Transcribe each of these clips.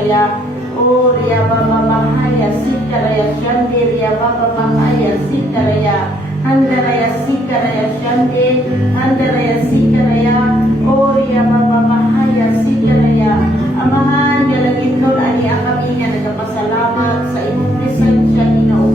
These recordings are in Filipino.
sikaraya. O Ria Baba Mahaya Sikaraya Shande Ria Baba Mahaya Sikaraya Handaraya Sikaraya Shande Handaraya Sikaraya O Ria Baba Mahaya Sikaraya. Amahan galagit nun ani ang kami nga nagpasalamat sa imong presensya Ginoo.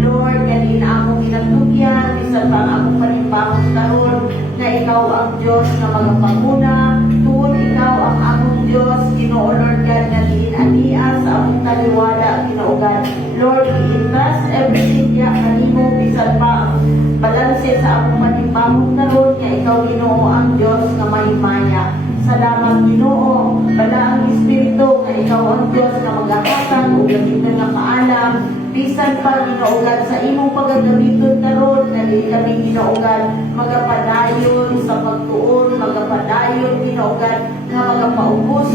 Lord, ganin among ginatugyan bisan pa ang among panimpamos karon na ikaw ang Diyos na magpanguna. Tuon ikaw ang among Diyos, Ginoo Lord God, nga ania sa among taliwala, Ginoo God. Lord, we entrust everything ya kanimo bisan pa balanse sa among panimpamos karon nga ikaw Ginoo ang Diyos nga mahimaya. Salamat Ginoo, bala ang Espiritu nga ikaw ang Diyos nga maghahatag ug labing nga kaalam bisan pa Ginoo God sa imong pagagamiton karon nga dili kami Ginoo God magapadayon sa pagtuon, magapadayon Ginoo God nga magapaubos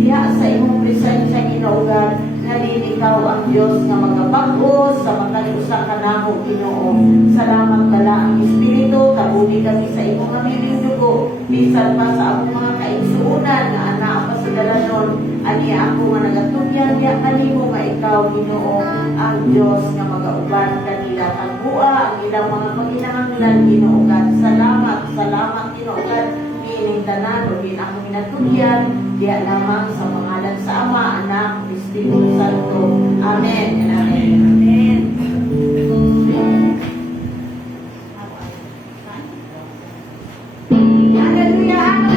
diha sa imong presensya Ginoo God nga dili ikaw ang Dios nga magabag-o sa matag usa ka namo Ginoo. Salamat bala ang Espiritu, tabuni kami sa imong amiling dugo bisan pa sa among mga kaigsuonan nga anaa pa sa dalanon ani ako nga nagatugyan diha kanimo nga ikaw Ginoo ang Diyos nga magauban kanila tagbuha ang ilang mga pagkinahanglan Ginoo God. Salamat, salamat Ginoo God. Ining tanan o din ako minatugyan diya lamang sa pangalan sa Ama, Anak, Espiritu Santo. Amen and amen. Amen. Hallelujah.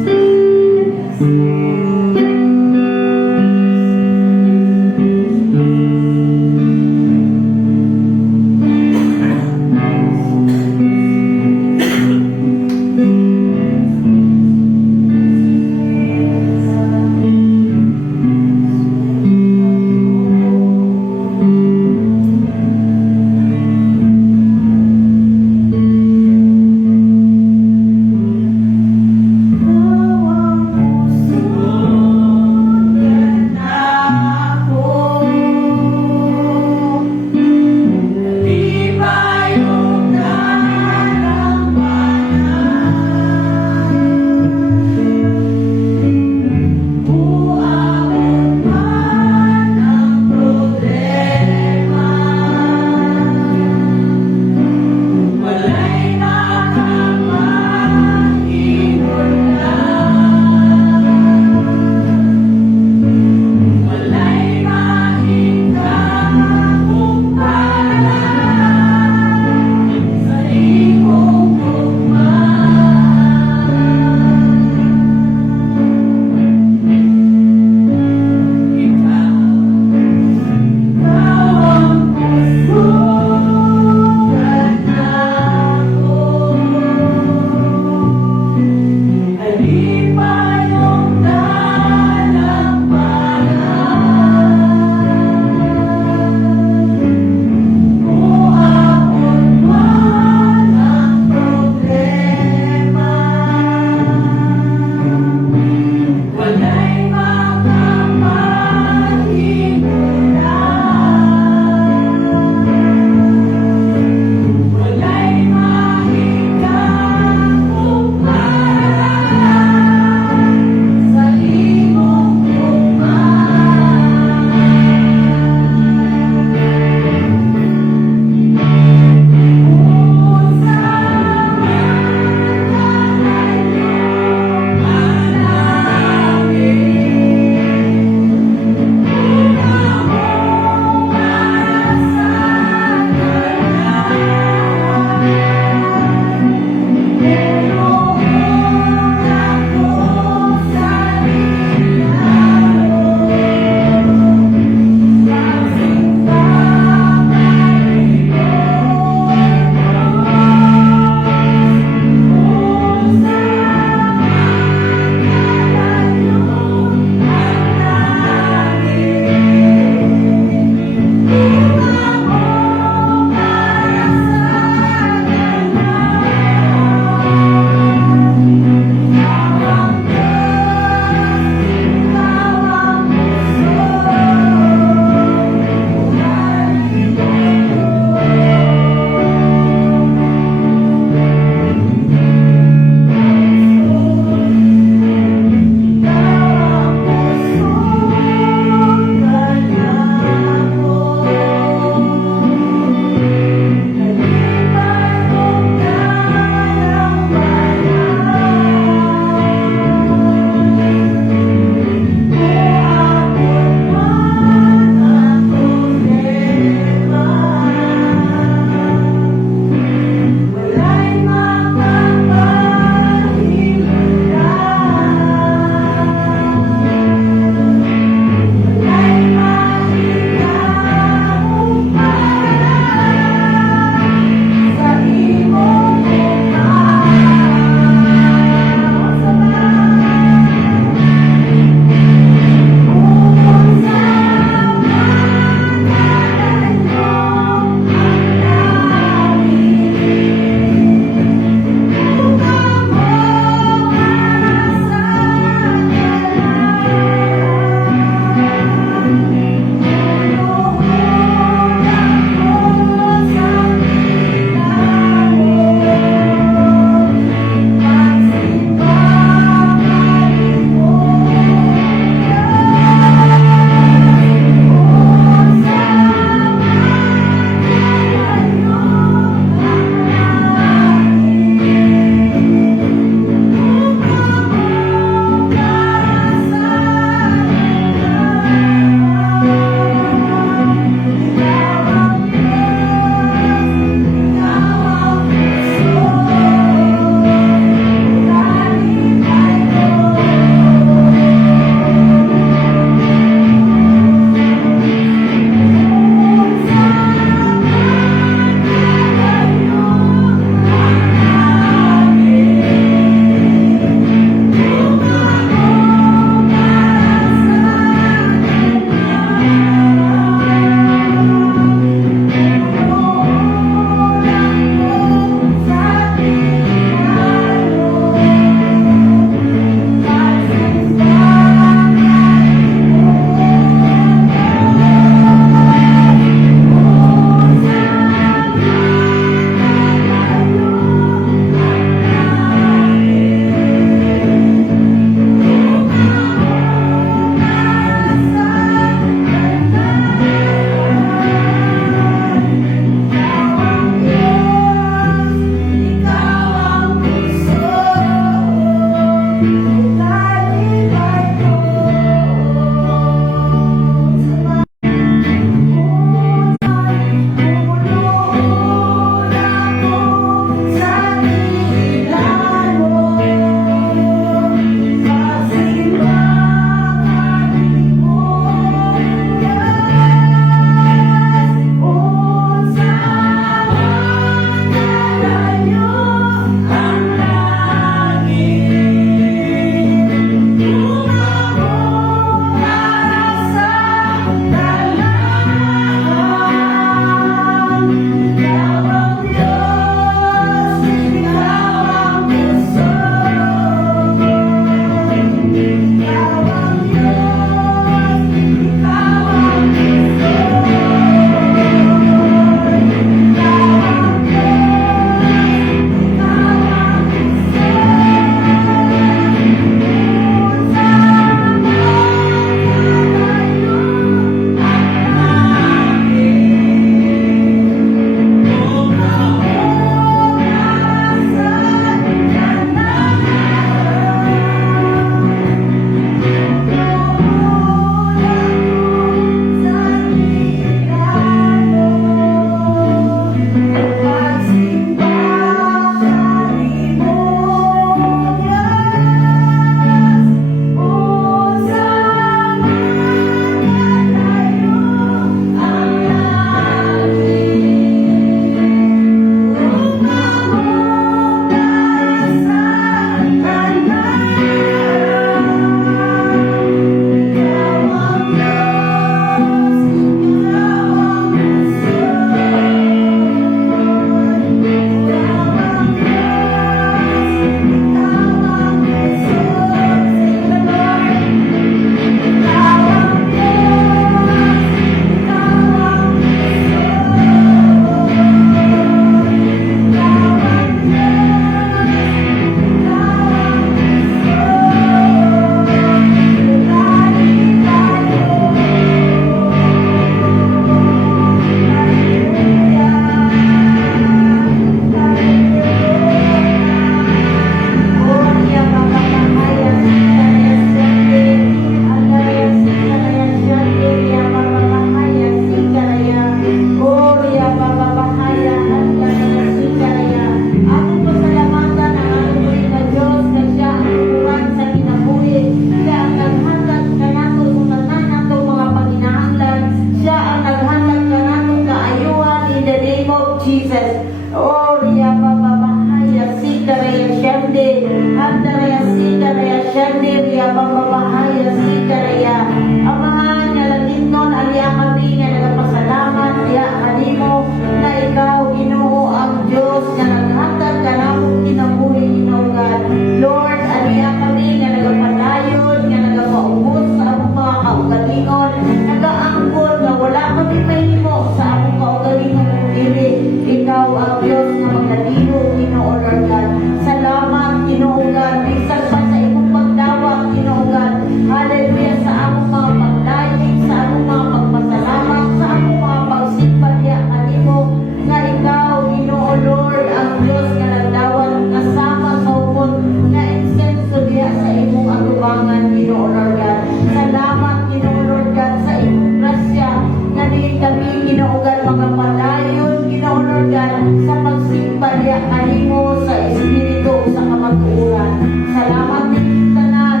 Oria Baba Mahaya Sikaraya Shande, Handaraya Sikaraya Shande, Ria Baba Mahaya Sikaraya. Amahan nga lagitnon aliya kami nga nagapasalamat diya kanimo na ikaw Ginoo ang Dios nga naghatag kanamong kinabuhi Ginoo God. Lord, aliya kami nga nagapadayon nga nagapaubos sa among mga kaugalingon, nagaangkon nga wala kami mahimo sa among kaugalingon dili. Ikaw ang Diyos na magdalino, Ginoo Lord God. Salamat, Ginoo God. Bisan pa sa imong pagdawat, Ginoo God. Hallelujah sa among mga pagdaig, sa among mga pagpasalamat, sa among mga pagsimba diya kanimo nga ikaw, Ginoo Lord, ang Diyos nga nagdawat kasama sa upod nga insenso diya sa imong atubangan, Ginoo Lord God. Salamat, Ginoo Lord God, sa imong grasya nga di kami, Ginoo God, mga padayon, Ginoo Lord God, sa pagsimba diya kanimo sa Espiritu sa kamatuoran. Salamat din tanan,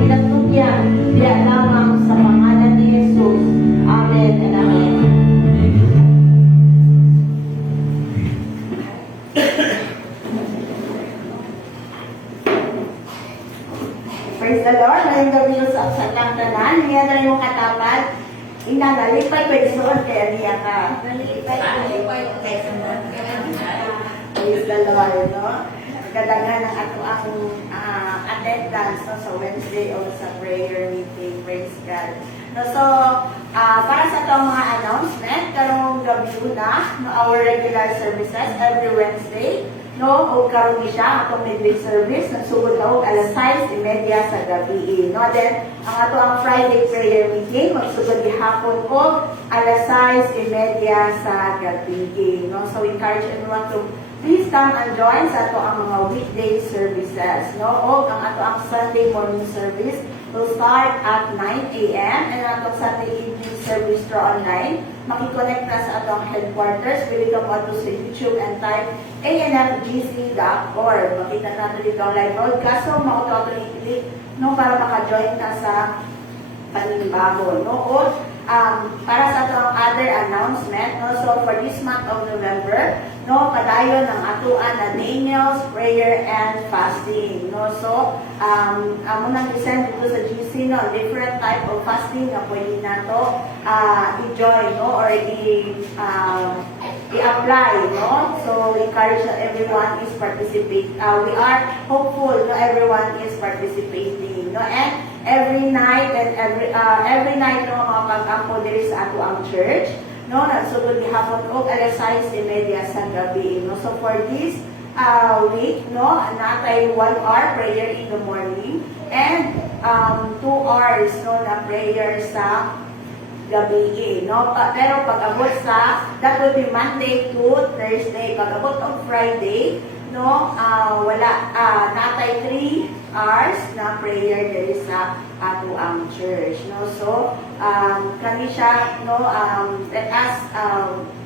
pinatugyan diya lamang sa pangalan ni Jesus. Amen and amen. Praise the Lord. Ngayong gabi yung sa lang tanan, niya na yung katapat. Inangalipay pa yung suot kaya niya ka. Nalipay kaya suot kaya niya. Praise the Lord, no? Kadangan ng ato ang attendance no, sa Wednesday o sa prayer meeting. Praise God. No, so, para sa itong mga announcement, karong gabi na, no, our regular services every Wednesday, no, o karon ni siya atong midweek service nagsugod na og alas 6:30 sa gabi, no. Then ang ato ang Friday prayer meeting magsugod gihapon og alas 6:30 sa gabi, no. So we encourage everyone to please come and join sa ato ang mga weekday services, no. O ang ato ang Sunday morning service will start at 9 a.m. and ang ato Sunday evening service through online. Makikonnect na sa atong headquarters. Pwede ka mo sa YouTube and type anfgc.org. Makita natin dito ang live broadcast. So, mauto i-click no, para maka-join ka sa panimbaho. No? O, para sa atong other announcement, no? So for this month of November, no, padayon ng atuan na Daniel's prayer and fasting, no. So amo nang isend dito sa GC, no, different type of fasting na pwede nato i-join, no, or i-apply, no. So we encourage that everyone is participate. We are hopeful, no, everyone is participating, no, and every night no, mga pag-ampo diri sa ato ang church, no, nagsugod gihapon og alas 6:30 sa gabi, no. So for this week, no, natay 1 hour prayer in the morning and 2 hours, no, na prayer sa gabi, no. Pero pag-abot sa, that will be Monday to Thursday. Pag-abot og Friday, no, wala, natay 3 hours na prayer diri sa ato ang church, no. So kani siya, no, let us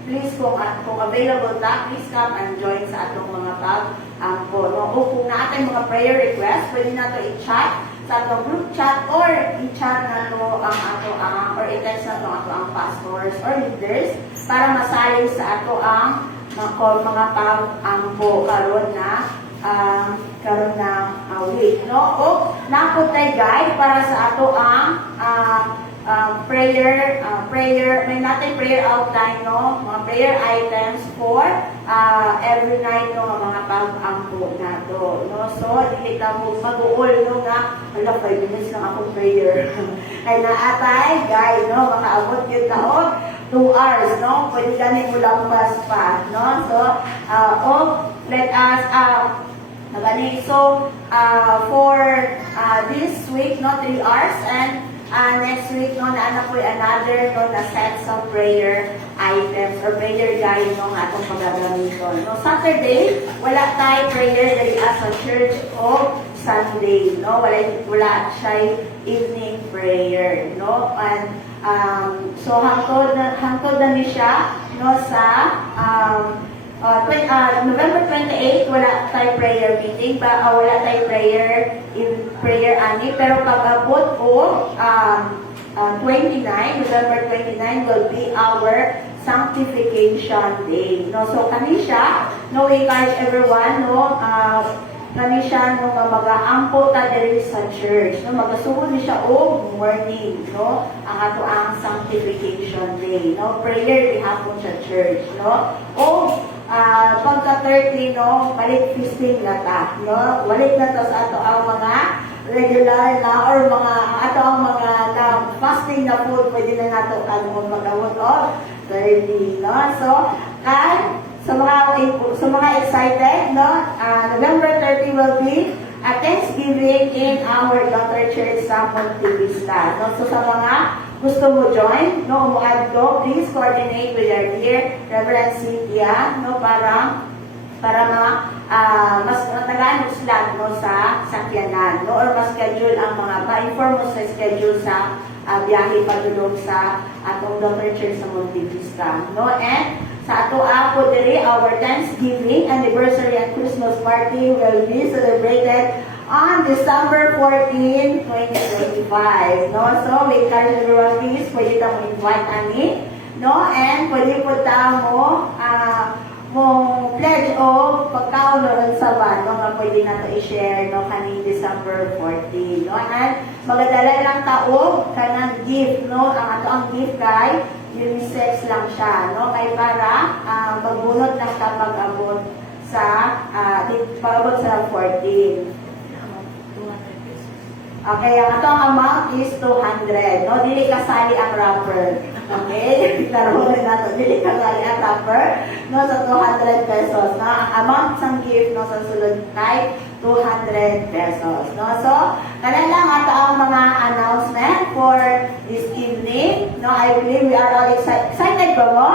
please kung available ta, please come and join sa atong mga pag-ampo, no. O kung naatay mga prayer request, pwede nato i-chat sa atong group chat or i-chat nato ang ato ang or i-text nato ang ato ang pastors or leaders para masalig sa ato ang mga pag-ampo karon na week, no. O naputay guide para sa ato ang prayer, may natin prayer outline, no, mga prayer items for every night, no, mga pag-ampo nato, no. So dili ta mo mag-uol, no, nga wala 5 minutes lang akong prayer ay naatay guide, no, makaabot yun na og 2 hours, no, pwede gani mo lampas pa, no. So let us so for this week, no, 3 hours, and next week, no, na po another, no, na sets of prayer items or prayer guide, no, nga itong pagagamiton, no. Saturday, wala tayo prayer dali sa church o Sunday, no, wala siya evening prayer, no. And so hangtod na ni siya, no, sa November 28, wala tayo prayer meeting, wala tayo prayer ani, pero pag-abot o 29, November 29 will be our Sanctification Day. No, so kani siya, no, we encourage everyone, no, kani siya no nga mag-aampo ta diri sa church, no, magasugod ni siya og morning, no, ang ato ang Sanctification Day, no, prayer gihapon sa church, no, o pagka 30, no, balik feasting na ta, no, balik na ta sa ato ang mga regular na or mga ato ang mga fasting na food, pwede na nato kanong magawot o 30, no, so sa mga excited, no, November 30 will be a Thanksgiving in our daughter church sa Montevista. No? So sa mga gusto mo join, no, umuad ko, please coordinate with your dear Reverend Cynthia, no, para mas matagaan sila, no, sa sakyanan, no, or mas schedule ang mga ma-inform mo sa schedule sa biyahe padulong sa atong daughter church sa Montevista, no, and sa ato ako diri, our Thanksgiving anniversary and Christmas party will be celebrated on December 14, 2025. No? So, we encourage everyone, please, pwede ta mo invite ani, no? And pwede po ta mo mong pledge o pagkaon ron sa van, no, nga pwede na ito i-share, no, kaning December 14, no, and magadala lang taog kanang gift, no, ang ato ang gift kay unisex lang siya, no, kay para magbunot lang ka pag-abot sa pag-abot sa 14. Okay, ang atong amount is 200, no, dili kasali ang wrapper. Okay, taruhin nato, dili kasali ang wrapper, no, sa 200 pesos, no, ang amount sang gift, no, sa sulod kay 200 pesos, no. So, kanan lang ato ang mga announcement for this evening, no. I believe we are all excited ba mo?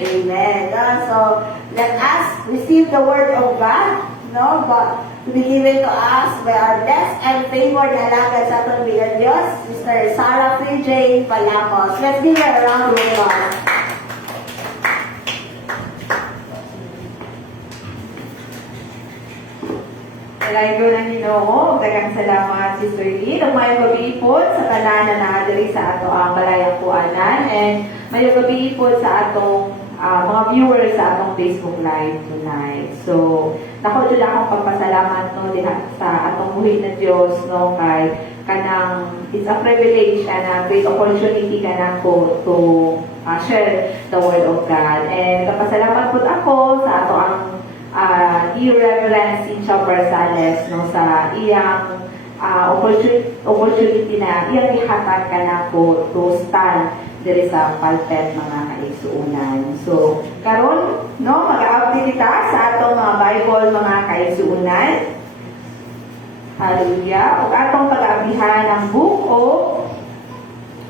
Amen. No? So, let us receive the word of God, no, but to be given to us by our blessed and favored na lagad sa ating bilang Diyos, Sister Sarah Free Jane Palamos. Let's give her a round of applause. Malayo na Ginoo, daghang salamat Sister Lee. Ug mayong gabi po sa tanan na naadiri sa ato ang balayang kuanan, and mayong gabi po sa atong mga viewers sa atong Facebook Live tonight. So, nako dula akong pagpasalamat, no, diha sa atong buhi na Dios, no, kay kanang it's a privilege and a great opportunity kanang ko to share the word of God. And kapasalamat po ako sa ato ang dear Reverend Cynthia Barzales, no, sa iyang opportunity na iyang ihatag ka na ko to stand diri sa pulpit, mga kaigsuunan. So, karon, no, mag-update kita sa atong mga Bible, mga kaigsuunan. Hallelujah. Ug atong pag-abihan ang book of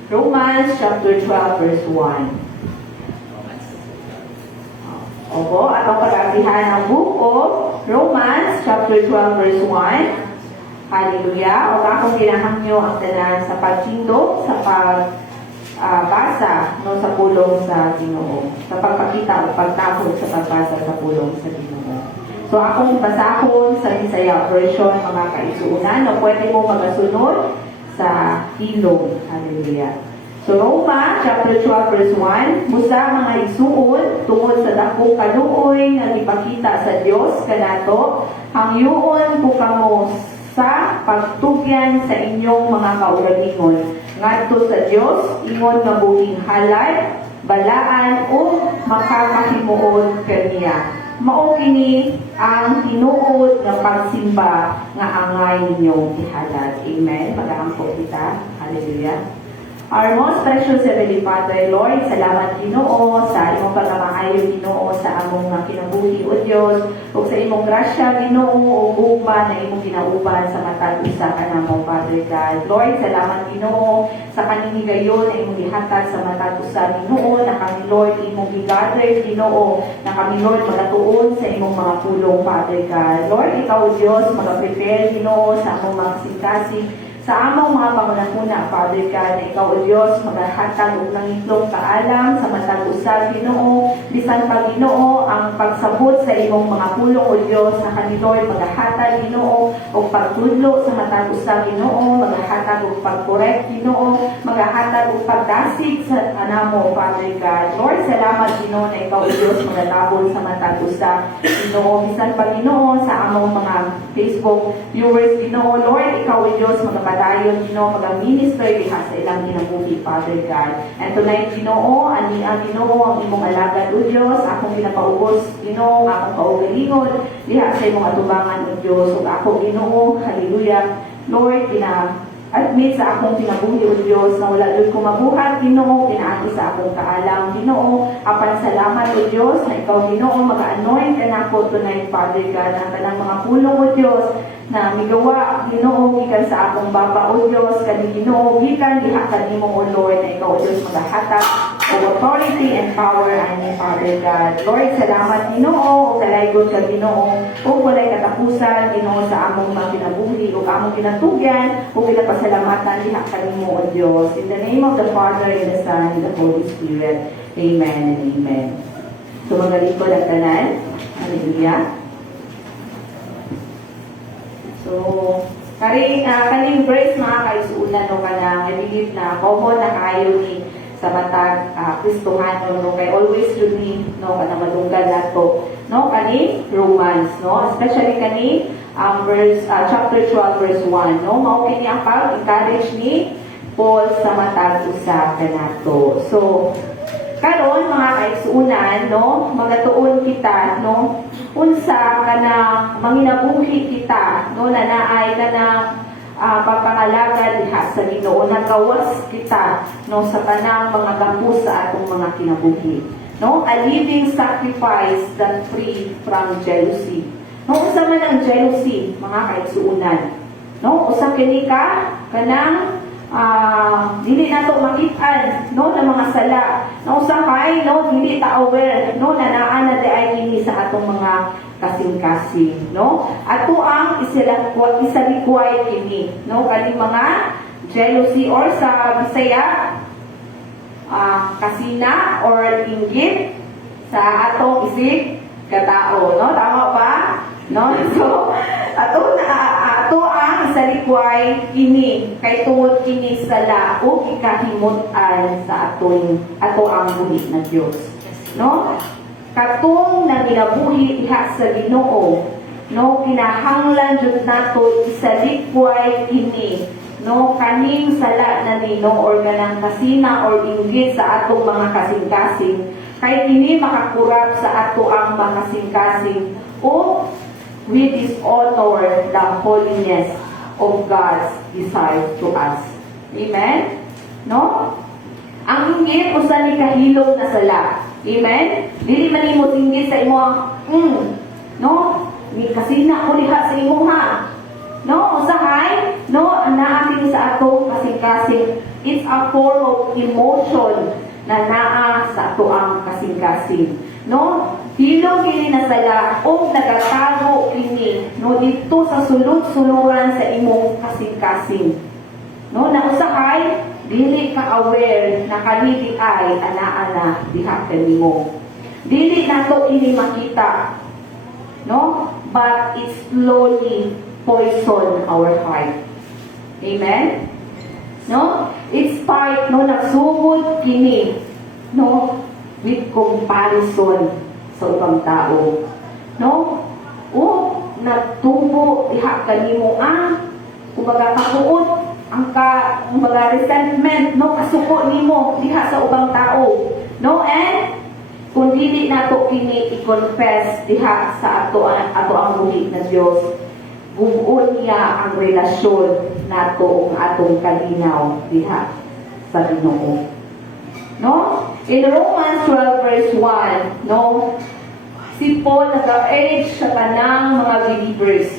Romans chapter 12 verse 1. Opo, atong pag-abihan ang book of Romans chapter 12 verse 1. Hallelujah. O akong ginahangyo ang tanan sa pagtindog, sa pagbasa, no, sa pulong sa Ginoo, sa pagpakita o pagtapos sa pagbasa sa pulong sa Ginoo. So akong basahon sa Bisaya version, mga kaigsuunan, no, pwede mo magasunod sa ilong. Hallelujah. So, Roma, chapter 12, verse 1, Musa mga igsuon, tungod sa dakong kaluoy na ipakita sa Dios kanato, hangyoon po kamo sa pagtugyan sa inyong mga kaugalingon, ngadto sa Dios, ingon nga buhing halay, balaan o makakahimuon kaniya. Mao kini ang tinuod nga pagsimba nga angay ninyong ihalad. Amen. Pag-aampo kita. Hallelujah. Our most precious Heavenly Father, Lord, salamat Ginoo sa imong pagkamaayo Ginoo sa among kinabuhi o Dios, ug sa imong grasya Ginoo ug gugma na imong kinauban sa matag usa ka namong Father God. Lord, salamat Ginoo sa kaning higayon na imong gihatag sa matag usa Ginoo, na kami Lord imong gigather Ginoo, na kami Lord magatuon sa imong mga pulong Father God. Lord, ikaw Dios, mag-prepare Ginoo sa among mga singkasing Sa among mga pangunahuna, Father God, na ikaw o Diyos, maghahatag og nangitlong kaalam sa matag usab Ginoo, bisan pa Ginoo ang pagsabot sa imong mga pulong o Diyos na kanilor maghahatag Ginoo og pagtudlo sa matag usab Ginoo, maghahatag og pagkorek Ginoo, maghahatag og pagdasig sa anamo, Father God. Lord, salamat Ginoo na ikaw o Diyos magatabol sa matag usab Ginoo, bisan pa Ginoo sa among mga Facebook viewers Ginoo, Lord, ikaw o Diyos magapadayon Ginoo, mag-minister diha sa ilang ginabuhi, Father God. And tonight Ginoo, ani ang Ginoo ang imong alagad o Diyos, akong ginapaubos Ginoo, akong kaugalingon diha sa imong atubangan o Diyos, ug ako Ginoo, hallelujah. Lord, admit sa akong kinabuhi o Diyos na wala doon ko mabuhat Ginoo, kinaagi sa akong kaalam Ginoo, apan salamat o Diyos na ikaw Ginoo mag-anoint ka nako tonight, Father God, na kanang mga pulong o Diyos na migawa Ginoo gikan sa akong baba o Diyos, kani Ginoo gikan diha kanimo o Lord, na ikaw o Diyos magahatag o authority and power ani, Father God. Lord, salamat Ginoo, o kalaygon ka Ginoo, o walay katapusan Ginoo sa among mga kinabuhi o among kinatugyan o pinapasalamatan diha kanimo o Diyos. In the name of the Father, and the Son, and the Holy Spirit. Amen and amen. So magaling ko lang tanan. Hallelujah. So, kaning verse mga kaisuunan no kanang I believe na common na kayo ni sa matag Kristohan no kay always yun ni no kanang madunggan nato no kani Romans no, especially kani verse chapter 12 verse 1 no, mao kini ang pag-encourage ni Paul sa matag usa kanato. So karon mga kaisuunan no, magatuon kita no unsa kana manginabuhi kita no na naay kana pagpangalagad diha sa Ginoo, nagawas kita no sa tanang mga gapos sa atong mga kinabuhi no, a living sacrifice that free from jealousy no. Unsa man ang jealousy mga kaisuunan no, usa kini ka kanang dili nato makit-an no na mga sala no, usahay no dili ta aware no na naa na ay kini sa atong mga kasing-kasing no, ato ang isalikway kini no kani mga jealousy or sa Bisaya kasina or inggit sa atong isip katao no, tama ba no? So ato ang isalikway kini kay tungod kini sa laog ikahimutan sa ato ang buhi na Dios no, katong na ginabuhi diha sa Ginoo no, kinahanglan jud nato isalikway kini no kaning sala na nino or kanang kasina or inggit sa atong mga kasing-kasing kay kini makakurap sa ato ang mga kasing-kasing o we dishonor the holiness of God's desire to us. Amen? No? Ang inggit usa ni kahilom na sala. Amen? Dili man imo inggit sa imo no? Ni kasina ko diha sa imo ha. No, usahay, no, naatin sa ato kasing-kasing. It's a form of emotion na naa sa ato ang kasing-kasing. No? Hilong kini na sala o nagatago kini no dito sa sulod-suluran sa imong kasing-kasing. No, na usahay dili ka aware na kanili ay ana-ana diha kanimo. Dili nato ini makita. No? But it slowly poison our heart. Amen? No? It's part no nagsugod kini no with comparison sa ubang tao. No? O nagtubo diha kanimo kumbaga kakuot ang kumbaga resentment no kasuko nimo diha sa ubang tao. No? And kung dili nato kini i-confess diha sa ato ang buhi na Dios, bubuon niya ang relasyon nato ug atong kalinaw diha sa Ginoo. No? In Romans 12 verse 1, no, si Paul nag-urge sa kanang mga believers,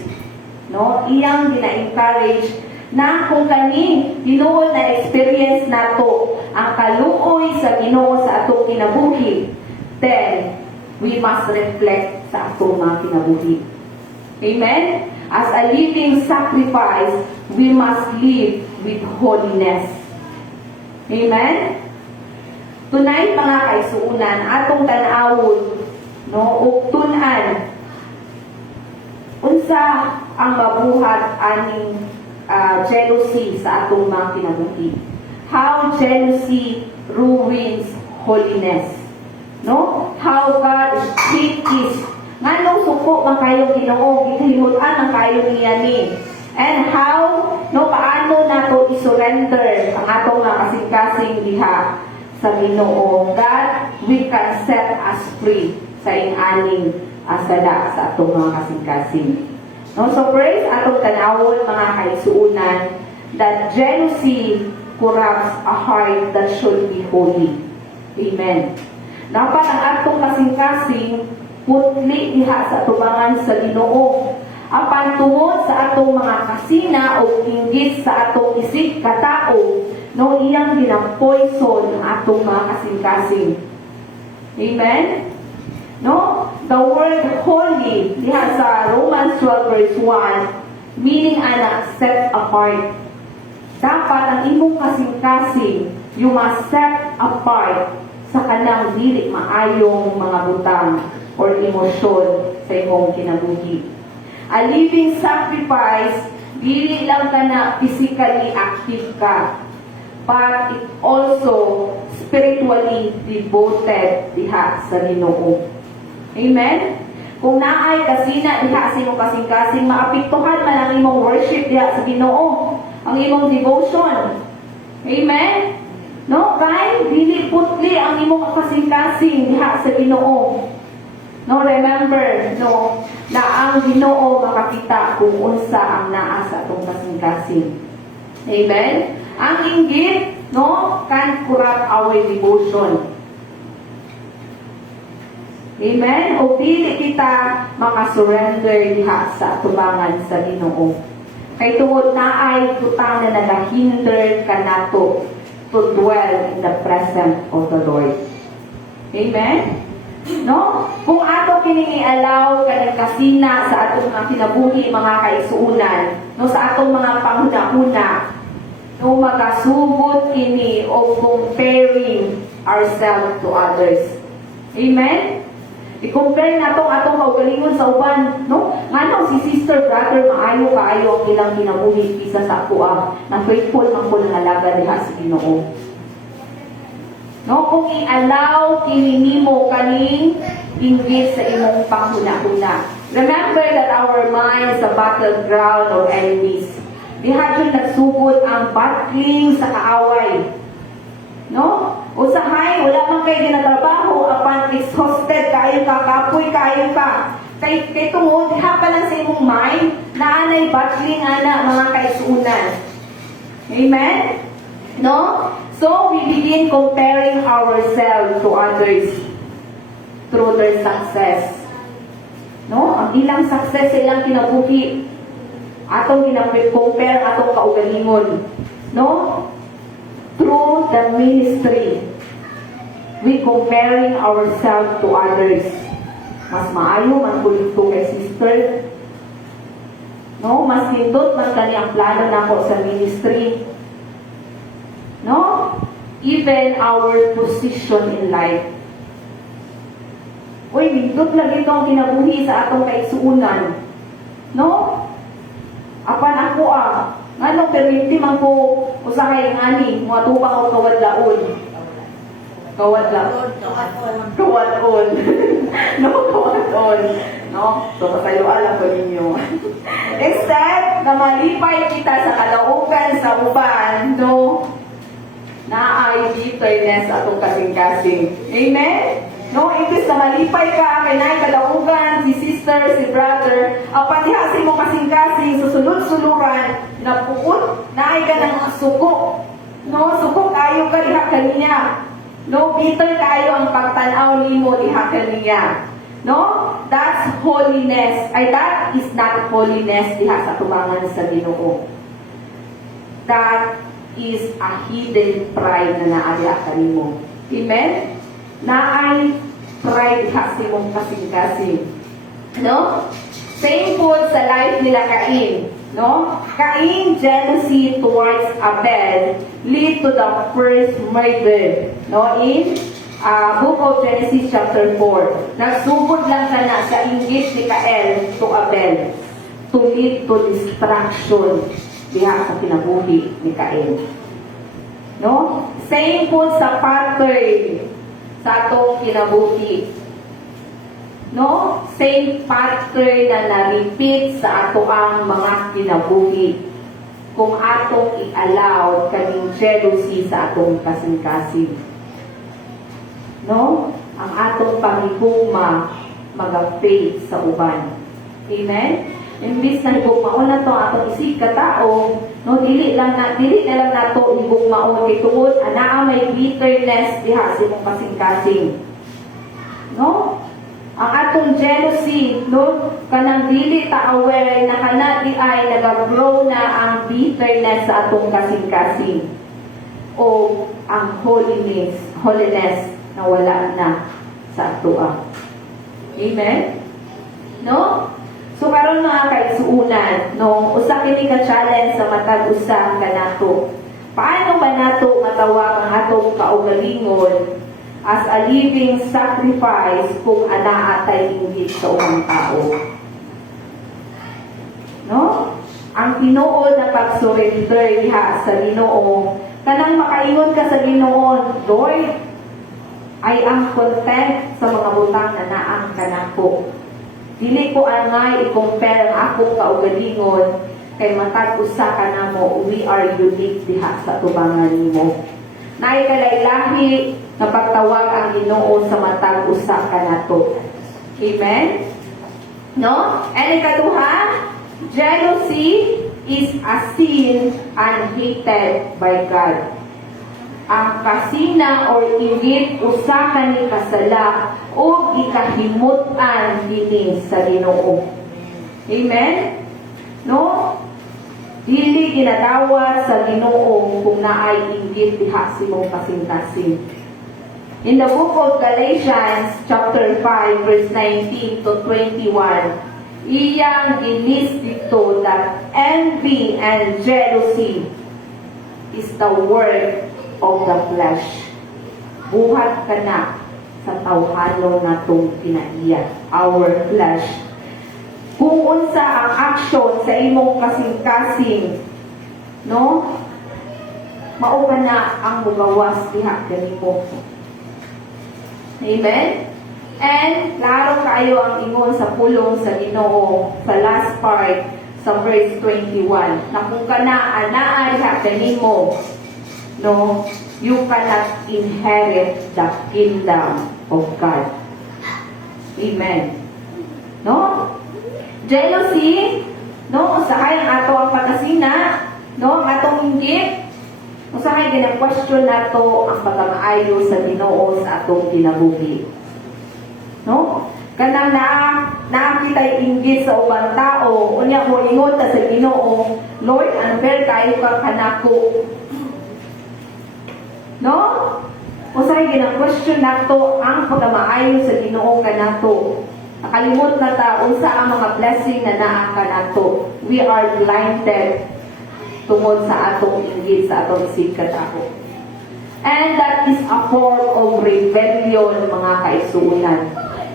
no, iyang gina-encourage na kung kani Ginoo na experience nato ang kaluoy sa Ginoo sa atong kinabuhi, then we must reflect sa atong mga kinabuhi. Amen? As a living sacrifice, we must live with holiness. Amen? Tunay mga kaisuunan, atong tanawon, no, ug tun-an unsa ang mabuhat aning jealousy sa atong mga kinabuhi. How jealousy ruins holiness. No? How God hates. Nganong suko man kayo Ginoo, gitahimutan man kayo niya ni. And how, no, paano nato i-surrender ang atong mga kasing-kasing diha sa Ginoo. God, we can set us free sa ing-aning sala sa atong mga kasing-kasing. No? So praise atong tanawon mga kaisuunan that jealousy corrupts a heart that should be holy. Amen. Dapat ang atong kasing-kasing putli diha sa tubangan sa Ginoo. Apan tungod sa atong mga kasina o inggit sa atong isip katao, no, iyang ginapoison ang atong mga kasing-kasing. Amen? No? The word holy diha sa Romans 12 verse 1, meaning ana, set apart. Dapat ang imong kasing-kasing, you must set apart sa kanang dili maayong mga butang or emosyon sa imong kinabuhi. A living sacrifice, dili lang ka na physically active ka, but it also spiritually devoted diha sa Ginoo. Amen? Kung naay kasina diha sa imong kasing-kasing, maapektuhan man ang imong worship diha sa Ginoo, ang imong devotion. Amen? No, kay dili putli ang imong kasing-kasing diha sa Ginoo. No, remember, no, na ang Ginoo makakita kung unsa ang naa sa atong kasing-kasing. Amen? Ang inggit, no, can corrupt our devotion. Amen? O dili kita maka-surrender diha sa tubangan sa Ginoo. Kay tungod naay butang na nagahinder kanato to dwell in the presence of the Lord. Amen? No? Kung ato kini i-allow kanang kasina sa atong mga kinabuhi, mga kaisuunan, no, sa atong mga panghuna-huna, no, magasubot kini o comparing ourselves to others. Amen? I-compare nato atong kaugalingon sa uban, no? Ngano si sister, brother, maayo kaayo ang ilang kinabuhi kisa sa ako na faithful man ko nangalaga diha sa Ginoo. No, kung i-allow kini nimo kaning inggit sa imong panghuna-huna. Remember that our mind is a battleground of enemies. Diha jud nagsugod ang battling sa kaaway. No? Usahay, wala man kay ginatrabaho, apan exhausted kayo ka, kapoy kayo ka. Kay tungod, diha pa lang sa imong mind, naanay battling ana mga kaisunan. Amen? No? So, we begin comparing ourselves to others through their success. No? Ang ilang success sa ilang kinabuhi, atong compare atong kaugalingon. No? Through the ministry, we comparing ourselves to others. Mas maayo man kulit to kay sister. No? Mas hindot man kani ang plano nako sa ministry. No? Even our position in life. Uy, hindot lagi ito ang kinabuhi sa atong kaisuunan. No? Apan ako ngano perminti man ko usahay ngani mo atubang og kawadlaon. Kawadlaon. No, kawadlaon. No? So pasayloan ako ninyo. Instead, na malipay kita sa kalaugan sa uban, no? Naay bitterness atong kasing-kasing. Amen? No, imbis na malipay ka, kay naay kalaugan, si sister, si brother, apan diha sa imong kasing-kasing, susunod-suluran, na puot, naay ka ng suko. No, suko kayo ka diha kaniya. No, bitter kayo ang pagtanaw nimo diha kaniya. No, that's holiness. Ay, that is not holiness diha sa tubangan sa Ginoo. That is a hidden pride na naaya kanimo. Amen? Naay pride kasi mong kasing-kasing. No? Same po sa life nila Cain. No? Cain jealousy towards Abel lead to the first murder. No? In Book of Genesis chapter 4. Nagsugod lang sana sa inggit ni Cain to Abel to lead to destruction diha sa kinabuhi ni Cain. No? Same po sa pattern sa atong kinabuhi. No? Same pattern na na-repeat sa ato ang mga kinabuhi. Kung atong i-allow kaming jealousy sa atong kasing-kasing. No? Ang atong pangigugma mag-faith sa uban. Amen? Imbis na higugmaon na to atong isig katao, no, dili na lang nato higugmaon kay tungod anaa may bitterness diha sa imong kasing-kasing. No? Ang atong jealousy, no, kanang dili ta aware na kana di ay nag-grow na ang bitterness sa atong kasing-kasing. O ang holiness na wala na sa atoa. Amen? No? So karon mga kaigsuunan, no, usa kini ka challenge sa matag usa kanato. Paano ba nato matawag ang atong kaugalingon as a living sacrifice kung anaa tay inggit sa ubang tao? No? Ang tinuod na pag-surrender diha sa Ginoo, kanang makaingon ka sa Ginoo, Lord, I am content sa mga butang na naang kanako. Dili ko angay i-compare ang akong kaugalingon kay matag usa ka namo, we are unique diha sa tubangan nimo. Naay kalailahi na pagtawag ang Ginoo sa matag usa kanato. Amen? No? And ikaduha, jealousy is a sin and hated by God. Ang kasina or inggit usa ka ni kasala o ikahimutan dinhi sa Ginoo. Amen? No? Dili ginadawat sa Ginoo kung naay inggit diha sa imong kasing-kasing. In the book of Galatians chapter 5 verse 19 to 21, iyang ginis dito that envy and jealousy is the work of the flesh. Buhat ka na sa tawhano natong kinaiya, our flesh. Kung unsa ang action sa imong kasing-kasing, no? Mao ka na ang mugawas diha kanimo. Amen? And klaro kayo ang ingon sa pulong sa Ginoo sa last part sa verse 21 na kung kana anaa diha kanimo, no, you cannot inherit the kingdom of God. Amen. No? Jealousy, no, usahay ang ato ang pagkasina, no, ang atong inggit, usahay gina-question nato ang pagkamaayo sa Ginoo sa atong kinabuhi. No? Kanang nakakitay inggit sa ubang tao, unya mo ingon ta sa Ginoo, Lord, unfair kayo ka kanako. No? Usahay gina-question nato ang pagkamaayo sa Ginoo kanato. Nakalimot na ta unsa ang mga blessing na naa kanato. We are blinded tungod sa atong inggit sa atong isig katao. And that is a form of rebellion, mga kaisuunan,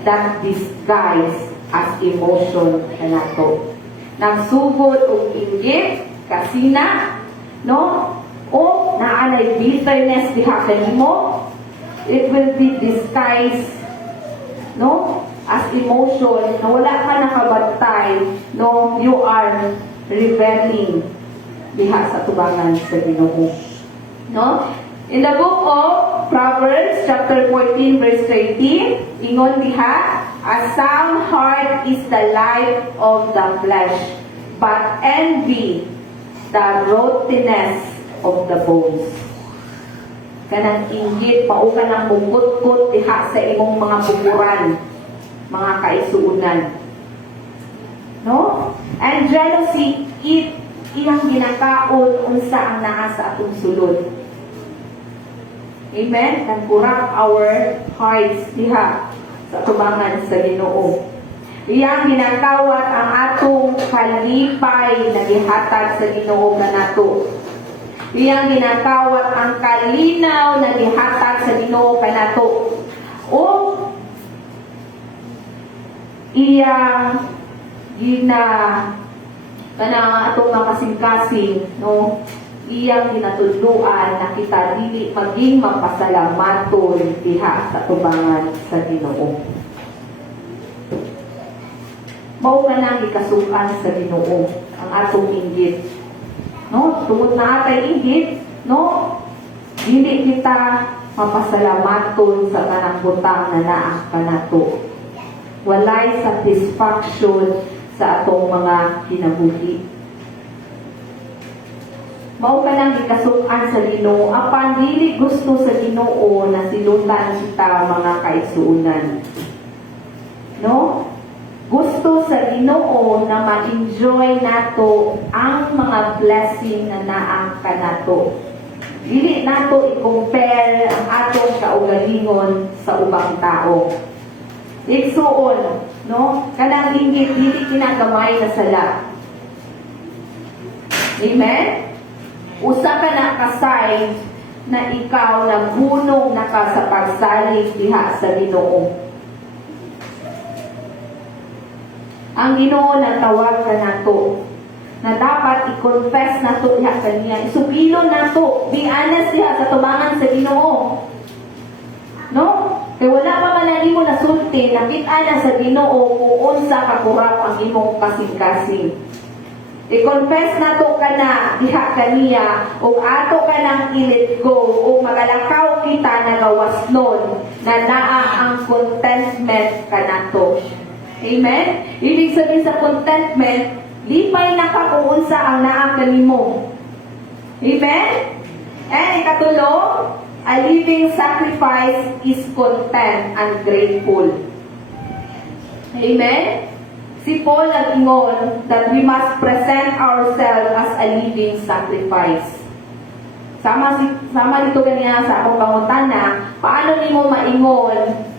that disguise as emotion kanato. Nagsugod og inggit, kasina, no? O naanay bitterness diha kanimo, it will be disguised, no, as emotion na wala ka nakabantay, no, you are rebelling diha sa tubangan sa Ginoo. No? In the book of Proverbs chapter 14 verse 13, ingon diha, a sound heart is the life of the flesh, but envy the rottenness of the bones. Kanang inggit mao ka nang mukut-kut diha sa imong mga bukuran, mga kaisuunan. No? And jealousy, iyang ginakaon unsa ang naa sa atong sulod. Amen? Can corrupt our hearts diha sa tubangan sa Ginoo. Iyang ginakawat ang atong kalipay na gihatag sa Ginoo kanato. Iyang ginakawat ang kalinaw na gihatag sa Ginoo kanato. O iyang kanang atong makasing-kasing, no? Iyang ginatudluan na kita dili maging mapasalamaton diha sa tubangan sa Ginoo. Mao ka nang ikasukan sa Ginoo ang atong inggit. No, tungod na atay inggit, no? Dili kita mapasalamaton sa kanang butang na naa kanato. Walay satisfaction sa atong mga kinabuhi. Mao ka nang ikasukan sa Ginoo apan dili gusto sa Ginoo na silutan kita mga kaigsuonan. No? Gusto sa Ginoo na ma-enjoy nato ang mga blessing na naa kanato. Dili nato i-compare ang atong kaugalingon sa ubang tao. Igsuon, no? Kanang inggit dili kinagamay na sala. Amen? Usa ka na kasay na ikaw na bunong naka sa pagsalig diha sa Ginoo. Ang Ginoo nagtawag ka nato na dapat i-confess nato diha kaniya. Isubilo nato, be honest diha sa tubangan sa Ginoo. No? Kaya wala pa man na nimo nasulti, nakita na sa Ginoo kung unsa ka kurap ang imong kasing-kasing. I-confess nato ka na diha kaniya o ato ka nang i-let go o magalakaw kita na gawasnon na naa ang contentment ka nato. Amen? Ibig sabihin sa contentment, lipay na ka kung unsa ang naa kanimo. Amen? And ikatulo, a living sacrifice is content and grateful. Amen? Si Paul nag-ingon that we must present ourselves as a living sacrifice. Sama dito kanina sa akong pangutana, paano nimo maingon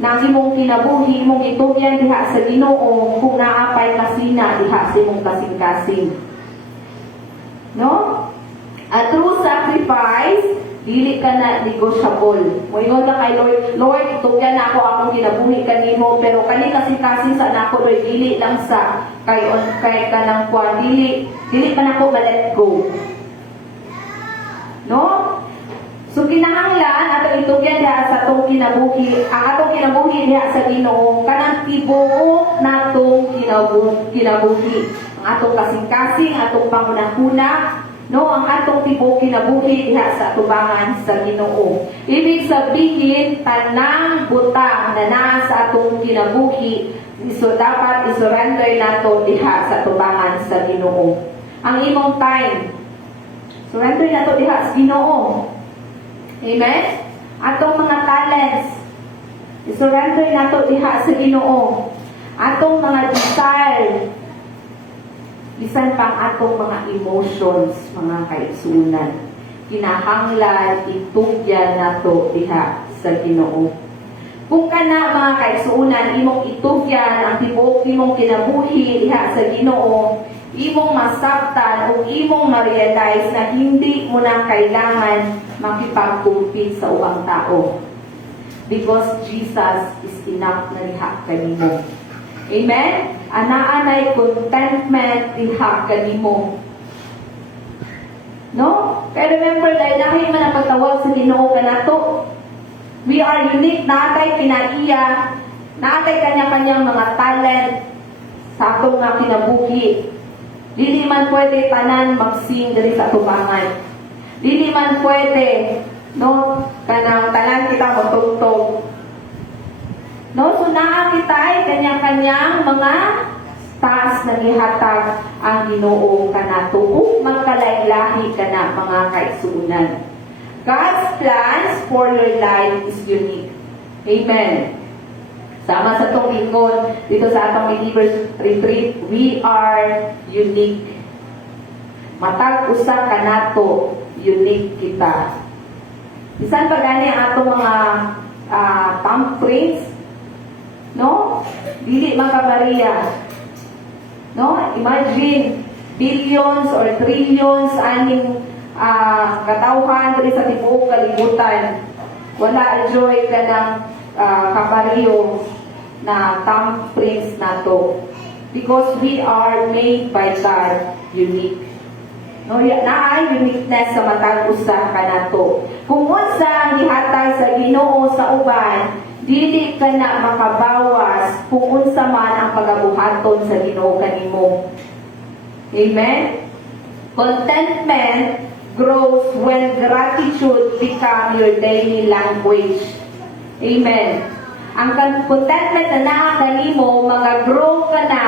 na imong kinabuhi, imong itugyan diha sa Ginoo kung naapay kasina diha sa imong kasing-kasing. No? A true sacrifice, dili ka na negotiable. Moingon ka kay Lord, Lord, itugyan na ako akong kinabuhi kanimo, pero kani kasing-kasing sa nako, Lord, dili lang sa kay kanang kuan, dili pa nako ma-let go. No? So kinahanglan ato itugyan diha sa atong kinabuhi, ang atong kinabuhi diha sa Ginoo kanang tibuok natong kinabuhi. Ang atong kasing-kasing, atong pangunahuna, no, ang atong tibuok kinabuhi diha sa atubangan sa Ginoo. Ibig sabihin tanang butang na naa sa atong kinabuhi, so dapat isurrender nato diha sa atubangan sa Ginoo. Ang imong time, surrender nato diha sa Ginoo. Amen? Atong mga talents, isurrender nato diha sa Ginoo. Atong mga desire, bisan pang atong mga emotions, mga kaigsuonan, kinahanglan itugyan nato diha sa Ginoo. Kung kana mga kaigsuonan, imong itugyan ang tibuok imong kinabuhi diha sa Ginoo, imong masabtan o imong ma-realize na hindi mo na kailangan makipag-compete sa ubang tao. Because Jesus is enough na diha kanimo. Amen? Ana-anay contentment diha kanimo. No? Kaya remember, dahil man ang pagtawag sa Ginoo kanato, we are unique, naatay pinaiya, naatay kanya-kanyang mga talent sa atong mga kinabuhi. Dili man pwede tanan mag-sing diri sa tubangan. Dili man pwede, no, kanang tanan kita matugtog. No, so naa kita ay kanya-kanyang mga task na gihatag ang Ginoo kanato ug magkalailahi kana mga kaigsuonan. God's plans for your life is unique. Amen. Sama sa itong ingon, dito sa atong believers retreat, we are unique. Matag usa kanato, unique kita. Bisan pa gani ang atong mga thumbprints, No? Dili makabariya. No? Imagine, billions or trillions aning katawhan diri sa tibuok kalibutan. Wala joy ka ng kapariyo na thumbprints nato. Because we are made by God unique. No, naay uniqueness sa matag usa kanato. Kung unsa ang gihatag sa Ginoo sa uban, dili ka na makabawas kung unsa man ang pagabuhaton sa Ginoo kanimo. Amen. Contentment grows when gratitude become your daily language. Amen. Ang contentment na naa kanimo, mag-grow ka na,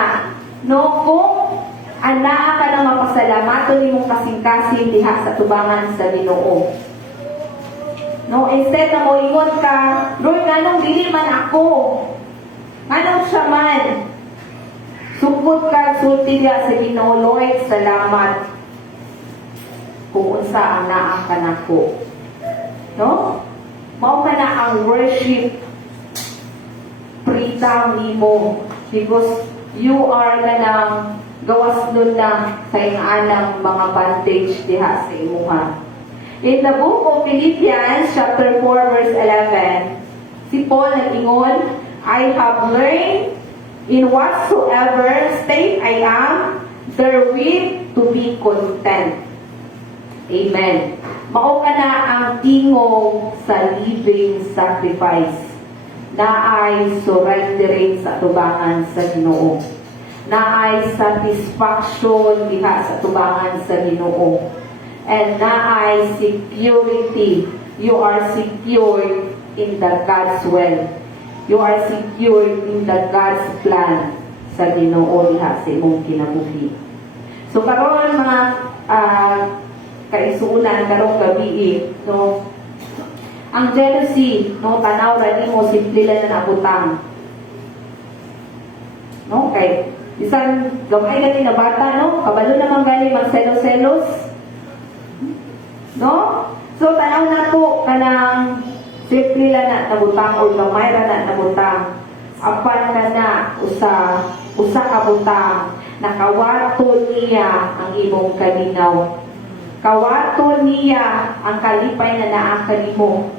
no, kung anaa ka na mapasalamaton nimong kasing-kasing diha sa tubangan sa Ginoo. No, instead na mo ingon ka, Lord, nganong dili man ako? Nganong siya man? Sugod ka, sulti diha sa Ginoo, Lord, salamat. Kung unsa ang naa ka nako. No? Mao ka na ang worship prita nimo because you are ganang gawas nun na sa inanang mga bandage diha sa imuha. In the book of Philippians chapter 4 verse 11, si Paul nag-ingon, I have learned in whatsoever state I am, therewith to be content. Amen. Mao ka na ang tingog sa living sacrifice na ay surrendering sa tubangan sa Ginoo. Na ay satisfaction diha sa tubangan sa Ginoo. And na ay security. You are secured in the God's will. You are secured in the God's plan sa Ginoo diha sa imong kinabuhi. So karon mga kaisuunan karong gabi, no, ang jealousy, no, tanaw ra nimo simple lang na nabutang, no, kay bisan gamay gani na bata, no, kabalo naman gani magselos-selos, no, so tanaw na to kanang simple lang na nabutang o gamay ra na nabutang, apan ka na usa ka butang, nakawato niya ang imong kalinaw. Kawato niya ang kalipay na naa kanimo.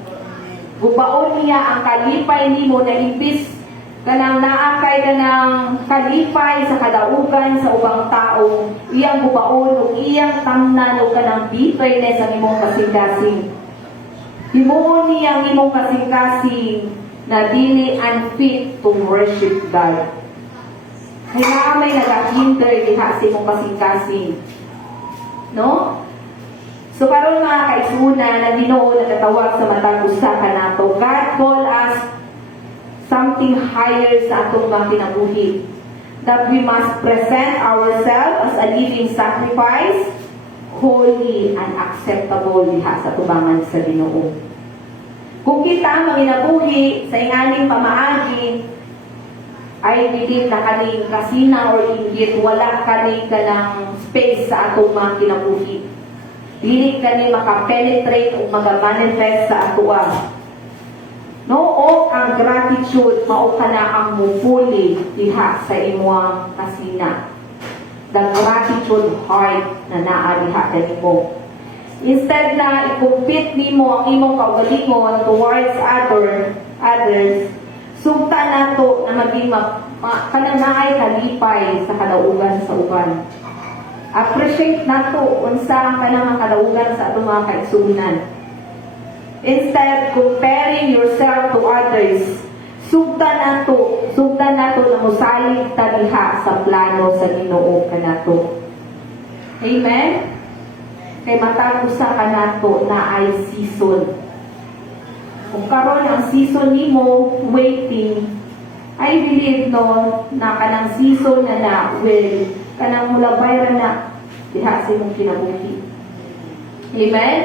Gubaon niya ang kalipay nimo na imbis kanang naa kay kanang kalipay sa kadaugan sa ubang tao, iyang gubaon ug iyang tamnan ug kanang bitterness ang imong kasing-kasing. Himuon niya ang imong kasing-kasing na dili unfit to worship God. Kaya may nag-hinder diha sa imong kasing-kasing. No? So karon mga kaisunan na Ginoo nagatawag sa matag usa kanato. God call us something higher sa atong mga kinabuhi. That we must present ourselves as a living sacrifice, holy and acceptable diha sa tubangan sa Ginoo. Kung kita ang manginabuhi sa inganing pamaagi, I believe na kaning kasina or inggit, wala kaning kanang space sa atong mga kinabuhi. Dili kani makapenetrate o magamanifest sa atoa. No, o ang gratitude mao kana ang mupuli diha sa imong kasina. The gratitude heart na naa diha kanimo. Instead na i-compete nimo ang imong kaugalingon towards others, sugta nato na maging kanang naay kalipay sa kadaugan sa uban. Appreciate nato unsa ang kanang kadaugan sa atong mga kaigsuonan. Instead comparing yourself to others, sugdan nato na mosalig ta diha sa plano sa Ginoo kanato. Amen. Kay matag usa kanato na ay season. Kung karon ang season nimo waiting, I believe no na kanang season na will kanang mulabay ra na diha sa imong kinabuhi. Amen?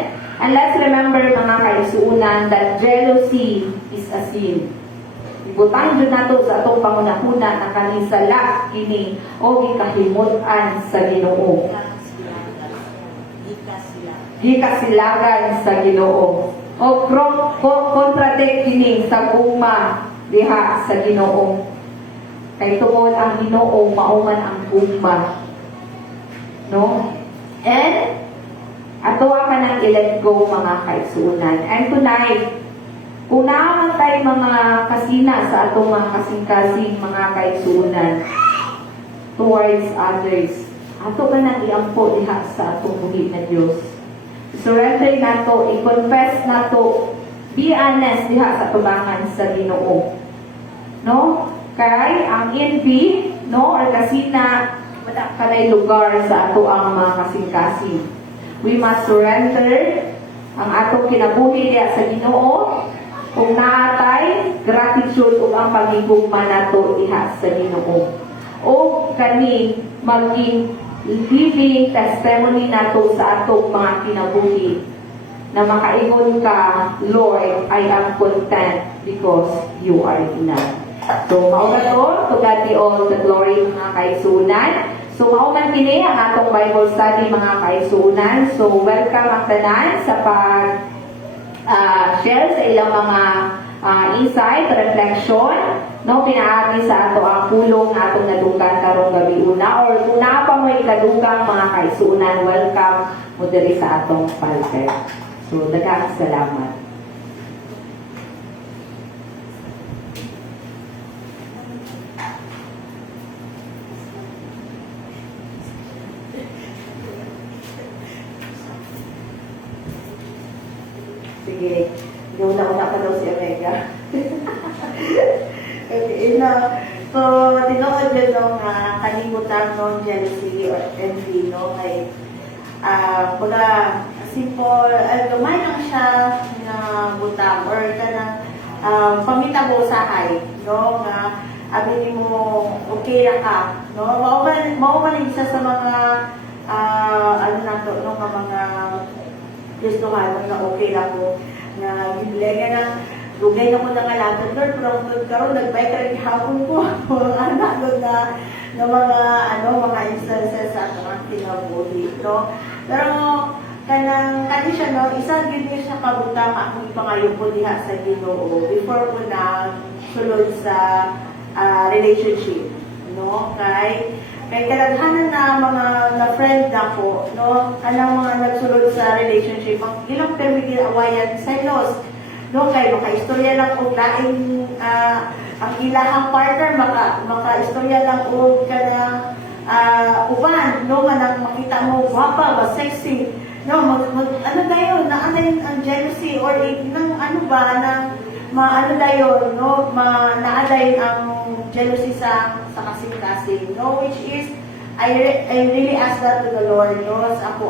And let's remember mga kaisuunan that jealousy is a sin. Ibutang dyan nato sa atong pangunahuna na kanisala kini o gikahimut-an sa Ginoo. Gikasilagan sa Ginoo. O contradict kini sa guma diha sa Ginoo. Kay tungod ang Ginoo mauman ang gugma. No? And ato ka nang i-let go mga kaigsuunan. And tonight, kung naaman tayo mga kasina sa atong mga kasing-kasing mga kaigsuunan towards others, ato ka nang iampo diha sa atong buhi na Diyos. Surrender na to, i-confess na to, be honest diha sa tubangan sa Ginoo. No? Kay ang envy, no, or kasina, wala ka na'y lugar sa ato ang mga kasing-kasing. We must surrender ang atong kinabuhi diha sa Ginoo. Kung naatay, gratitude ug ang pagigugma nato diha sa Ginoo. O kani maging living testimony nato sa atong mga kinabuhi na makaingon ka, Lord, I am content because you are enough. So, mauna to God be all the glory mga kaigsuunan. So, mauman kini ang atong Bible study mga kaigsuunan. So, welcome ang tanan sa share sa ilang mga insight, reflection, no, pinaagi sa ato ang pulong na atong nadugan karong gabi una, or kung na pa mo ikadugang mga kaigsuunan, welcome mo diri sa atong palter. So, daghang salamat. Sige, una-una pa daw si Omega. Okay, so, tinood yun nung kalimutan nung jealousy or envy, no? Kay, baga, simple, gamay lang siya na butang or kanang pamitabo sahay, no? Nga, abili mo, okay na ka, no? Maumalig siya sa mga, ano na to, no? Mga Kristohan, na okay lang mo, na bibili nga ng lugay na mo ng alatod, Lord, pero doon karoon, nagbay ka rin hapon ko, mga anak doon na mga instances sa mga kinabuhi, no? Pero, kani siya, no, isa din niya siya kabutang akong ipangayon ko diha sa Ginoo before ko na sulod sa relationship, no? Kay kadaghanan na mga na-friend na ko, no? Kanang mga nagsulod sa relationship, ang ilang permigil awayan selos, no? Kay maka-istorya lang o laing ang ilahang partner, maka-istorya lang o kanang uban, no? Manang makita mo, guwapa ba, sexy, no? Ano dayon, naanayin ang jealousy or nang ano ba, nang maano dayon, no? Naadayin ang jealousy sa kasing-kasing, no? Which is, I really ask that to the Lord, no? Sa ako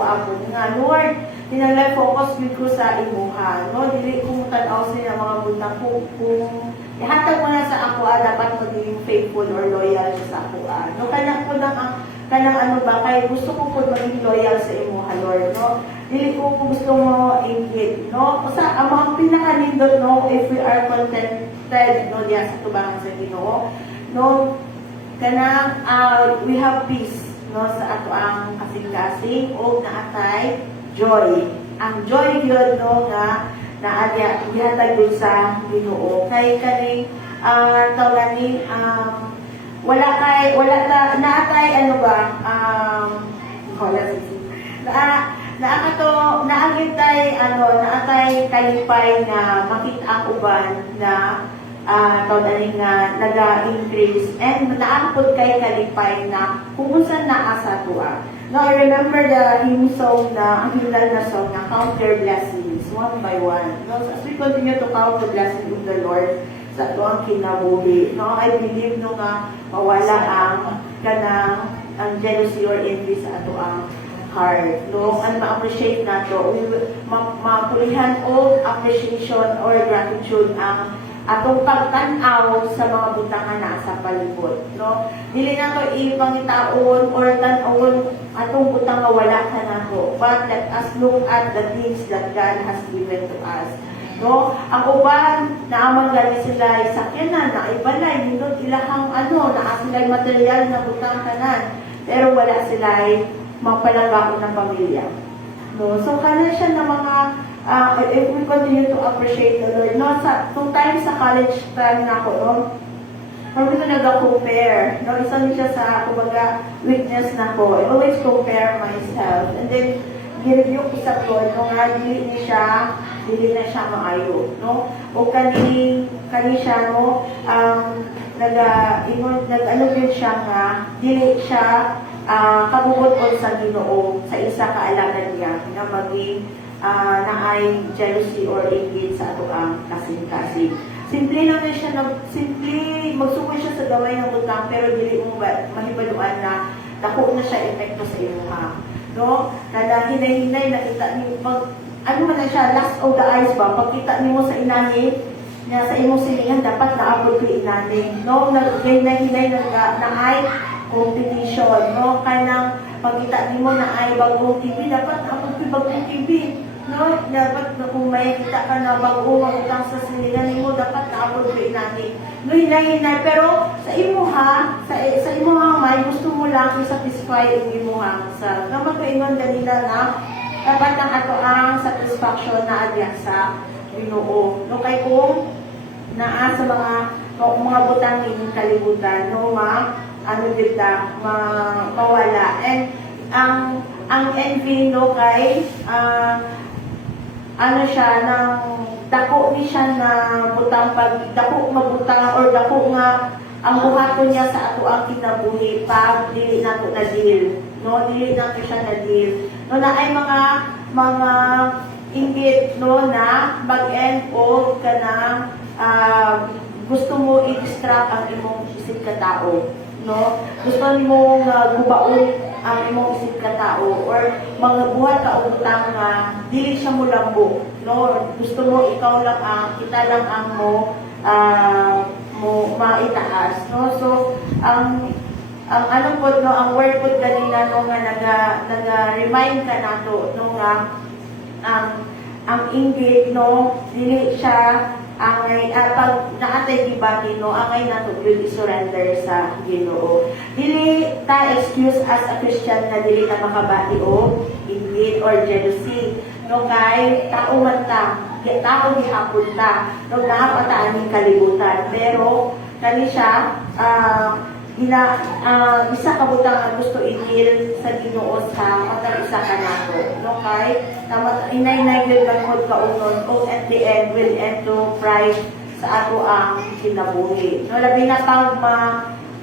nga, Lord, tinalay focus ko sa imuha, no? Dili kong tanaw sila mga buntang kung ihatag mo na sa ako, dapat maging faithful or loyal sa ako, no? Kanang ano ba, kaya gusto ko po maging loyal sa imuha, Lord, no? Dili ko gusto mo ingit, no? Kasi ang mga pinakanindot, no? If we are contented, no? Diya sa tubangan sa Ginoo, no? Kanang we have peace, no? Sa ato ang kasing-kasing o naatay joy. Ang joy yun, no? Nga naadya gihatag yun sa Ginoo. Kay kaning tawagani naatay ano ba naatay kalipay na makita ako ba na nga naga-increase and naapod kay kalipay na kumusta na asa tuwa. Now, I remember the hymn song ang hilal na song na count your blessings one by one. No? So, as we continue to count the blessings of the Lord sa ito ang kinabuhi, no? I believe no nga mawala ang jealousy or envy sa ato ang heart, no? And ma-appreciate nato, mapulihan o appreciation or gratitude ang atong pagtanaw sa mga butangan na sa palibot, no? Dili na to ipangitaon or tanawon atong butang nga wala ka nato, but let us look at the things that God has given to us, no? Ang uban naaman gali sila sakyanan na ibalay nindot ilahang naa sila material na butang kanan, pero wala sila magpalanggaon ng pamilya, no? So kana siya na mga if we continue to appreciate the Lord, no, sa 2 times sa college time na ako, no, kami ko nag-compare, no, isa din siya sa, kumbaga, weakness na ko. I always compare myself. And then, ginreview ko sa Lord, no, nga, dili na siya maayo, no, o kani siya, no, nag-ano din siya nga, dili siya, kabubot ko sa Ginoo, sa isa kaalangan niya, na maging, na ay jealousy or inggit sa ato ang kasing-kasing. Simple lang na siya, magsuko siya sa gamay ng butang, pero dili mo mahibaluan na dako na siya epekto sa imo ha. No? Kada hinay-hinay, nakita niyo, ano man na siya, last of the eyes ba, pagkita niyo sa inani, na sa imong silingan, dapat naabot ko inani. No? Hinay-hinay na ay competition. No? Kanang pagkita niyo na ay bagong TV, dapat naabot ko bagong TV. No, dapat na kung may kita ka na bago magutang sa silingan mo, dapat naabot ko inani. No, hinay-hinay. Pero sa imo ha, sa imo ha, may gusto mo lang i-satisfy ang imo ha. Sa naman ko ingon ganila na dapat ang ato ang satisfaction na adya sa Ginoo. No, kay kung naa sa mga butang inyong kalibutan, no, mawala. And ang envy, no, kay ano siya, dako ni siya na butang dako mabutang or dako nga ang buhaton niya sa ato ang kinabuhi pag dili nato na deal, no, dili nato siya na deal, no, na ay mga inggit, no, na mag-end o kanang gusto mo i-distract ang imong isip ka tao, no, gusto mo gubaon ang imong isip ka tao or mga buhat ka utang nga dili siya mo lambo, no, gusto mo ikaw lang kita lang ang mo maitaas, no. So ang ano po, no, ang word po ganina, no, nga naga-remind ka nato, no, nga ang inggit, no, dili siya angay pag naatay gibati, no, angay nato gyud i-surrender sa Ginoo. Dili ta excuse as a Christian na dili ta makabati o inggit or jealousy, no, kay tao man ta, tao gihapon ta, no, napataan ning kalibutan, pero kani siya isa ka butang ang gusto i-deal sa Ginoo sa matag isa ka nato, no, kay inay gyud bangod ka unon o at the end will end to pride sa ato ang kinabuhi, no, labi na pag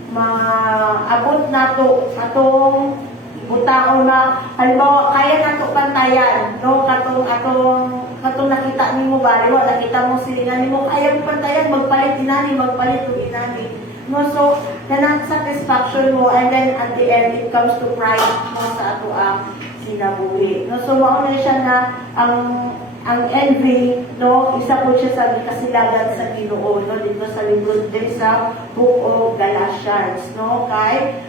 maabot nato atong butang na halimbawa kaya nato pantayan, no, katong nakita nimo bali wa nakita mo silingan nimo kaya mo pantayan, magpalit inani og inani, no. So kanang satisfaction mo, and then at the end it comes to pride mo sa ato ang sinabuhi, no. So mao na siya na ang envy, no, isa po siya sa kasilagan sa Ginoo, no, dito sa libro din sa Book of Galatians, no, kay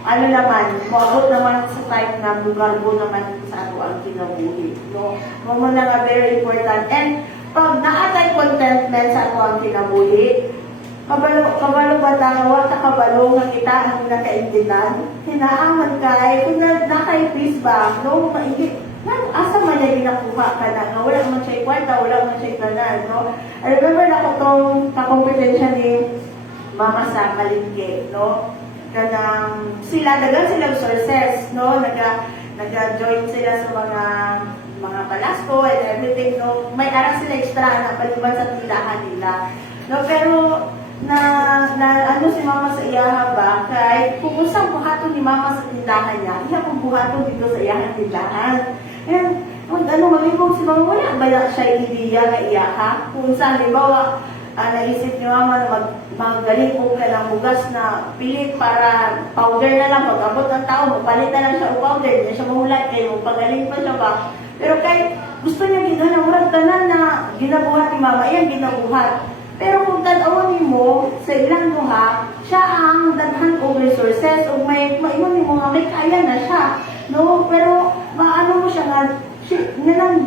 ano naman, maabot naman sa time na bugarbo naman sa ato ang kinabuhi, no. Mo na nga very important. And pag naatay contentment sa ato ang kinabuhi, kabalo ba wa ta kabalo nga kita ang nakaintindihan, hinaaman kay kung nakay peace ba, no, maigi asa man niya ginakuha ka na, no, wala man siya kwarta, wala man siya tanan, no. I remember na ko tong kakompetensya ni Mama sa Palengke, no, kanang dagan silang sources, no, naga-join sila sa mga palasco and everything, no, may aras sila extra na paliban sa tindahan nila, no, pero ano si Mama sa iyaha ba, kay kung usang buhaton ni Mama sa tindahan niya, iya kung buhaton dito sa iyahang tindahan. And malibog si Mama, wala ba siya ideya na iyaha? Kung saan, halimbawa, naisip ni Mama na magaling po ka ng bugas na pilit para powder na lang, pag-abot ng tao, magpalit na lang siya o powder, hindi siya mahulat kayo, pagaling pa siya ba? Pero kay gusto niya ginawa, murag tanan na ginabuhat ni Mama, iyan ginabuhat. Pero kung tanawan mo sa ilang duha, siya ang daghan og resources o may maingon mo nga may kaya na siya, no, pero maano mo siya nga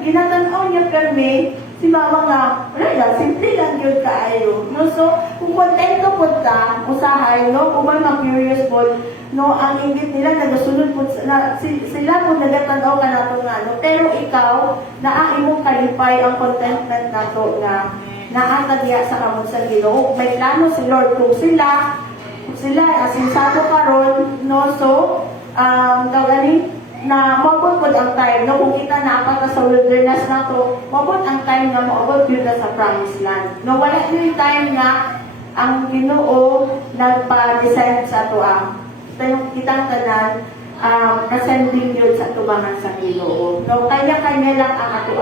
ginatanaw niya perme si mama nga, wala lang, simple lang yun kaayo. No? So, kung kontento po ta, usahay, no? Kung may ma-curious po, no, ang ingit nila, nagasunod po, sila po nagatanaw ka na ito nga, no? Pero ikaw, naa imong kalipay ang contentment na to nga, naata diya sa kamot sa Ginoo. May plano si Lord kung sila, asinsado karon, no? So, gawin na mabot po ang time, no? Kung kita naapat sa wilderness na to, mabot ang time na maabot yun na sa promised land. No, wala yung time na ang Ginoo nagpa-decide sa ato kitang tanan, ascending yun sa tubangan sa Ginoo. No, kanya-kanya lang ang ato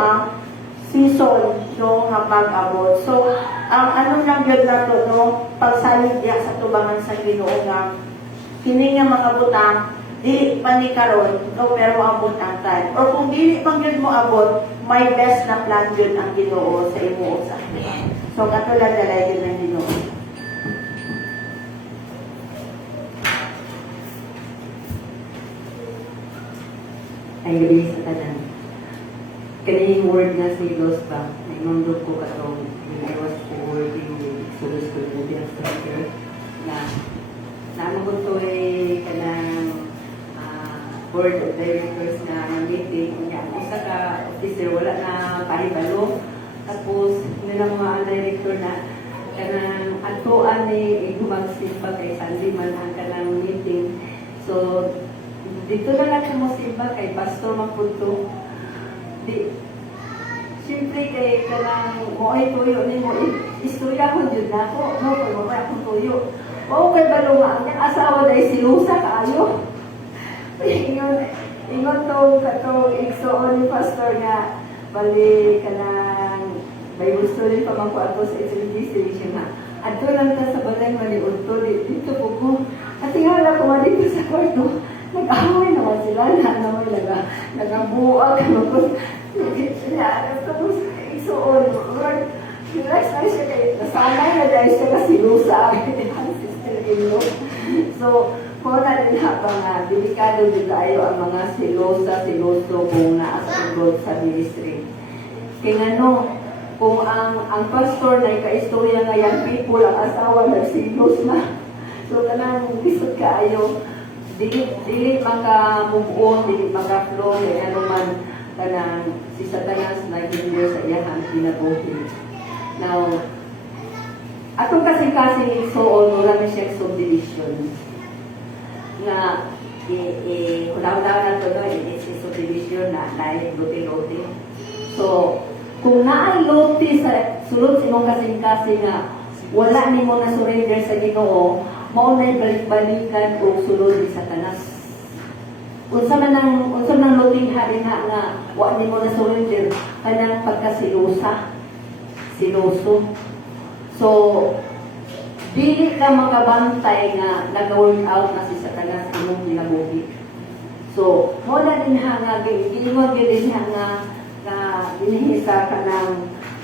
season, no, nga pag-abot. So, ano lang yun na to, no, pagsalig diya sa tubangan sa Ginoo nga, kini nga mga butang, dili pa ni karon, no, pero abot ang time. Or kung dili pang yun mo abot, may best na plan yun ang Ginoo sa imo sa akin. So, katulad dalay yun ang Ginoo. Ay gabi sa tanan. Kani word na si Los ba? May mamdog ko katong when I was working with Exodus ko yung pinag-structure na naman ko to ay kanang board of directors na meeting niya. Isa ka officer, wala na pahibalo. Tapos, nilang mga director na kanang atuan ni gumagsimba kay Sandy man ang kanang meeting. So, dito na lang mo simba kay Pastor Mapunto. Siyempre kay kanang mo ay tuyo ni mo, istorya ko dyan na ako, no, kay mo akong tuyo. O kay Balunga, ang asawa dahil silusa kaayo. Ingon katong igsoon ni Pastor nga, bali kanang may gusto rin pa magkuato sa SLGC siya nga. Adto lang ta sa balay maniudto dito po ko. At tingala ko dito sa kwarto. Nag-away naman sila na naman nagabuag ko. Tapos igsoon. Lord, relax na siya kayo. Nasanay na dahil siya kasi lusa. Ang sister-in-law. So, kung na rin habang delikado din tayo ang mga siloso kung naasagod sa ministry. Kaya kung ang pastor na ika-istorya nga yung people, ang asawa nagsilos na. So, kanang bisod kaayo, dili maka-move on, dili maka-flow, kaya naman kanang si Satanas na hinder sa iyang kinabuhi. Now, atong kasing-kasing igsoon, wala na siya subdivision. Nga, kunaw-naw na ito, no, it's subdivision na lote-lote. So, kung naay lote sa sulod sa imong kasing-kasing nga, wala ni mo na surrender sa Ginoo, maunay balik-balikan o sulod ni Satanas. Unsa man loting hari nga wa ni mo na surrender kanang pagkasilosa, siloso. So dili ka makabantay nga nag-work out na si Satanas imong kinabuhi. So mo na din nga giingog din nga dinihisa ka ng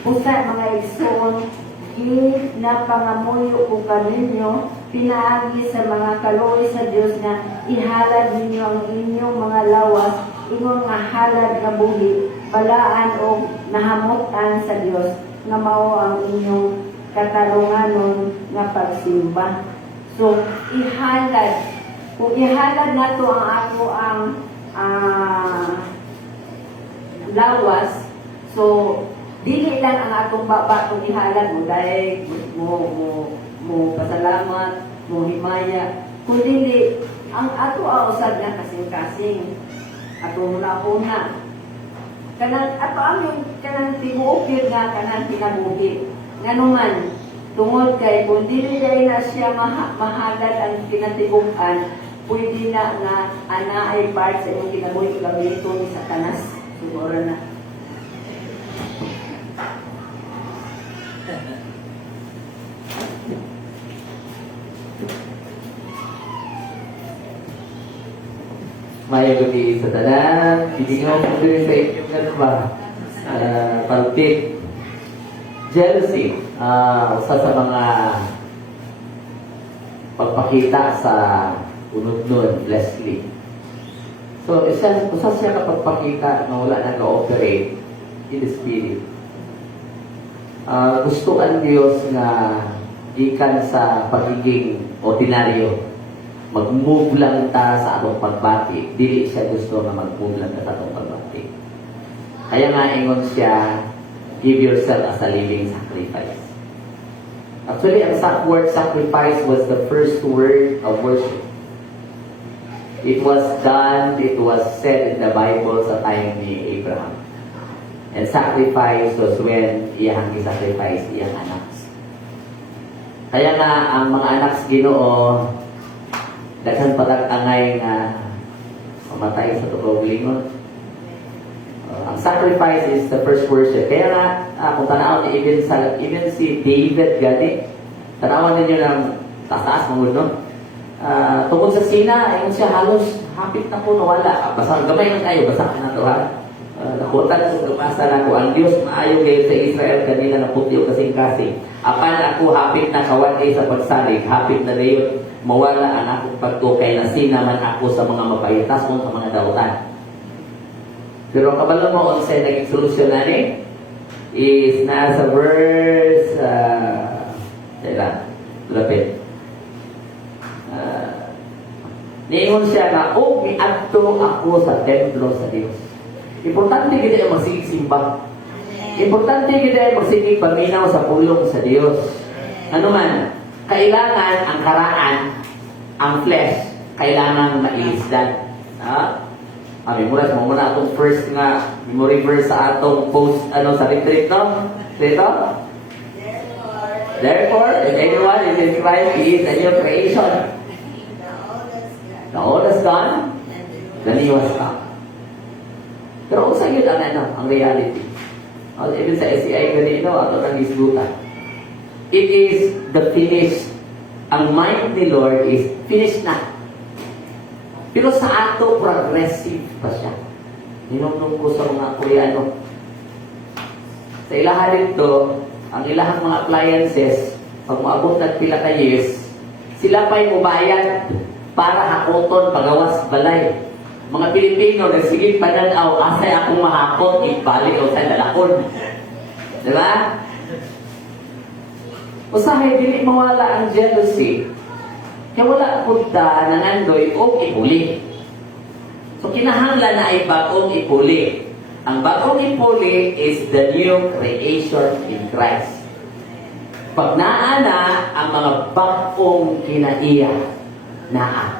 pusa mga igsoon na pangamuyo ko kaninyo, pinaagi sa mga kaloy sa Diyos na ihalad ninyo ang inyong mga lawas, ingon nga halad nga buhi, balaan o nahamutan sa Diyos, nga mao ang inyong katarunganon nga pagsimba. So, ihalad. Kung ihalad na to ang ako ang lawas, so, dili lang ang atong baba kung ihalad mo dahil mo pasalamat, mo himaya. Kung dili, ang ato ausad na kasing-kasing. Ato una. Ato kanang tibuokir nga kanang kinabuhi. Nga naman, tungod kay kung dili dahil na siya mahalad ang kinatibukan, pwede na nga ana ay part sa inyong kinabuhi gamitin ni Satanas. Siguro na. Maya gabi sa tanan, pilingaw ko din sa inyong ganun ba? Palpik. Jealousy, usa sa mga pagpakita sa unod nun, Leslie. So, usa siya kapagpakita na wala nag-ooperate in the spirit. gusto ang Dios nga gikan sa pagiging ordinaryo. Mag-move lang ta sa atong pagbati. Dili siya gusto nga mag-move lang ta sa atong pagbati. Kaya nga ingon siya, give yourself as a living sacrifice. Actually, ang word sacrifice was the first word of worship. It was done, it was said in the Bible sa time ni Abraham. And sacrifice was when iyang i-sacrifice iyang anak. Kaya nga, ang mga anak sa Ginoo, daghan patag-angay nga mamatay sa tukog lingon. Ang sacrifice is the first worship. Kaya nga, kung tanaw ni even si David gani, tanawan ninyo ng taas mong no? Tungkol sa Sina, ayun siya halos hapit na po nawala. Basta gamay na tayo, basta na to ha. Nakutan sa lumasa na ko, ang Diyos maayo kayo sa Israel kanina na putyo kasing-kasing. Apan ako hapit na kawan sa pagsalig, hapit na dayon mawala ang akong pagtukay na sinaman ako sa mga mabayitas mo sa mga dautan. Pero kabalo mo kung sa'yo naging solusyon na is nasa verse lapit. Niingon siya na, miadto ako sa templo sa Diyos. Importante kita yung magsigsimba. Importante kita yung magsigig paminaw sa pulong sa Diyos. Ano man, kailangan ang karaan, ang flesh, kailangan mailisdan. Mula atong first nga memory verse sa atong post sa retreat, no? Dito? Therefore, if anyone is in Christ, he is a new creation. The old is gone, the new has come. Pero kung sa'yo ang reality. Even sa SCI ganito, ato ng islutan. It is the finish. Ang mind ni Lord is finished na. Pero sa ato, progressive pa siya. Ninumnum ko sa mga Koreano. Sa ilahan dito, ang ilahang mga appliances, pag maabot na pila ka years, sila pa'y mubayad para hakoton pagawas balay. Mga Pilipino, nagsigig pananaw, asay akong mahakot, ibali o sa lalakon. Diba? Usahay, dili mawala ang jealousy. Kaya wala punta na nandoy o ipuli. So, kinahanglan na ay bagong ipuli. Ang bagong ipuli is the new creation in Christ. Pag naana ang mga bagong kinaiya, naa.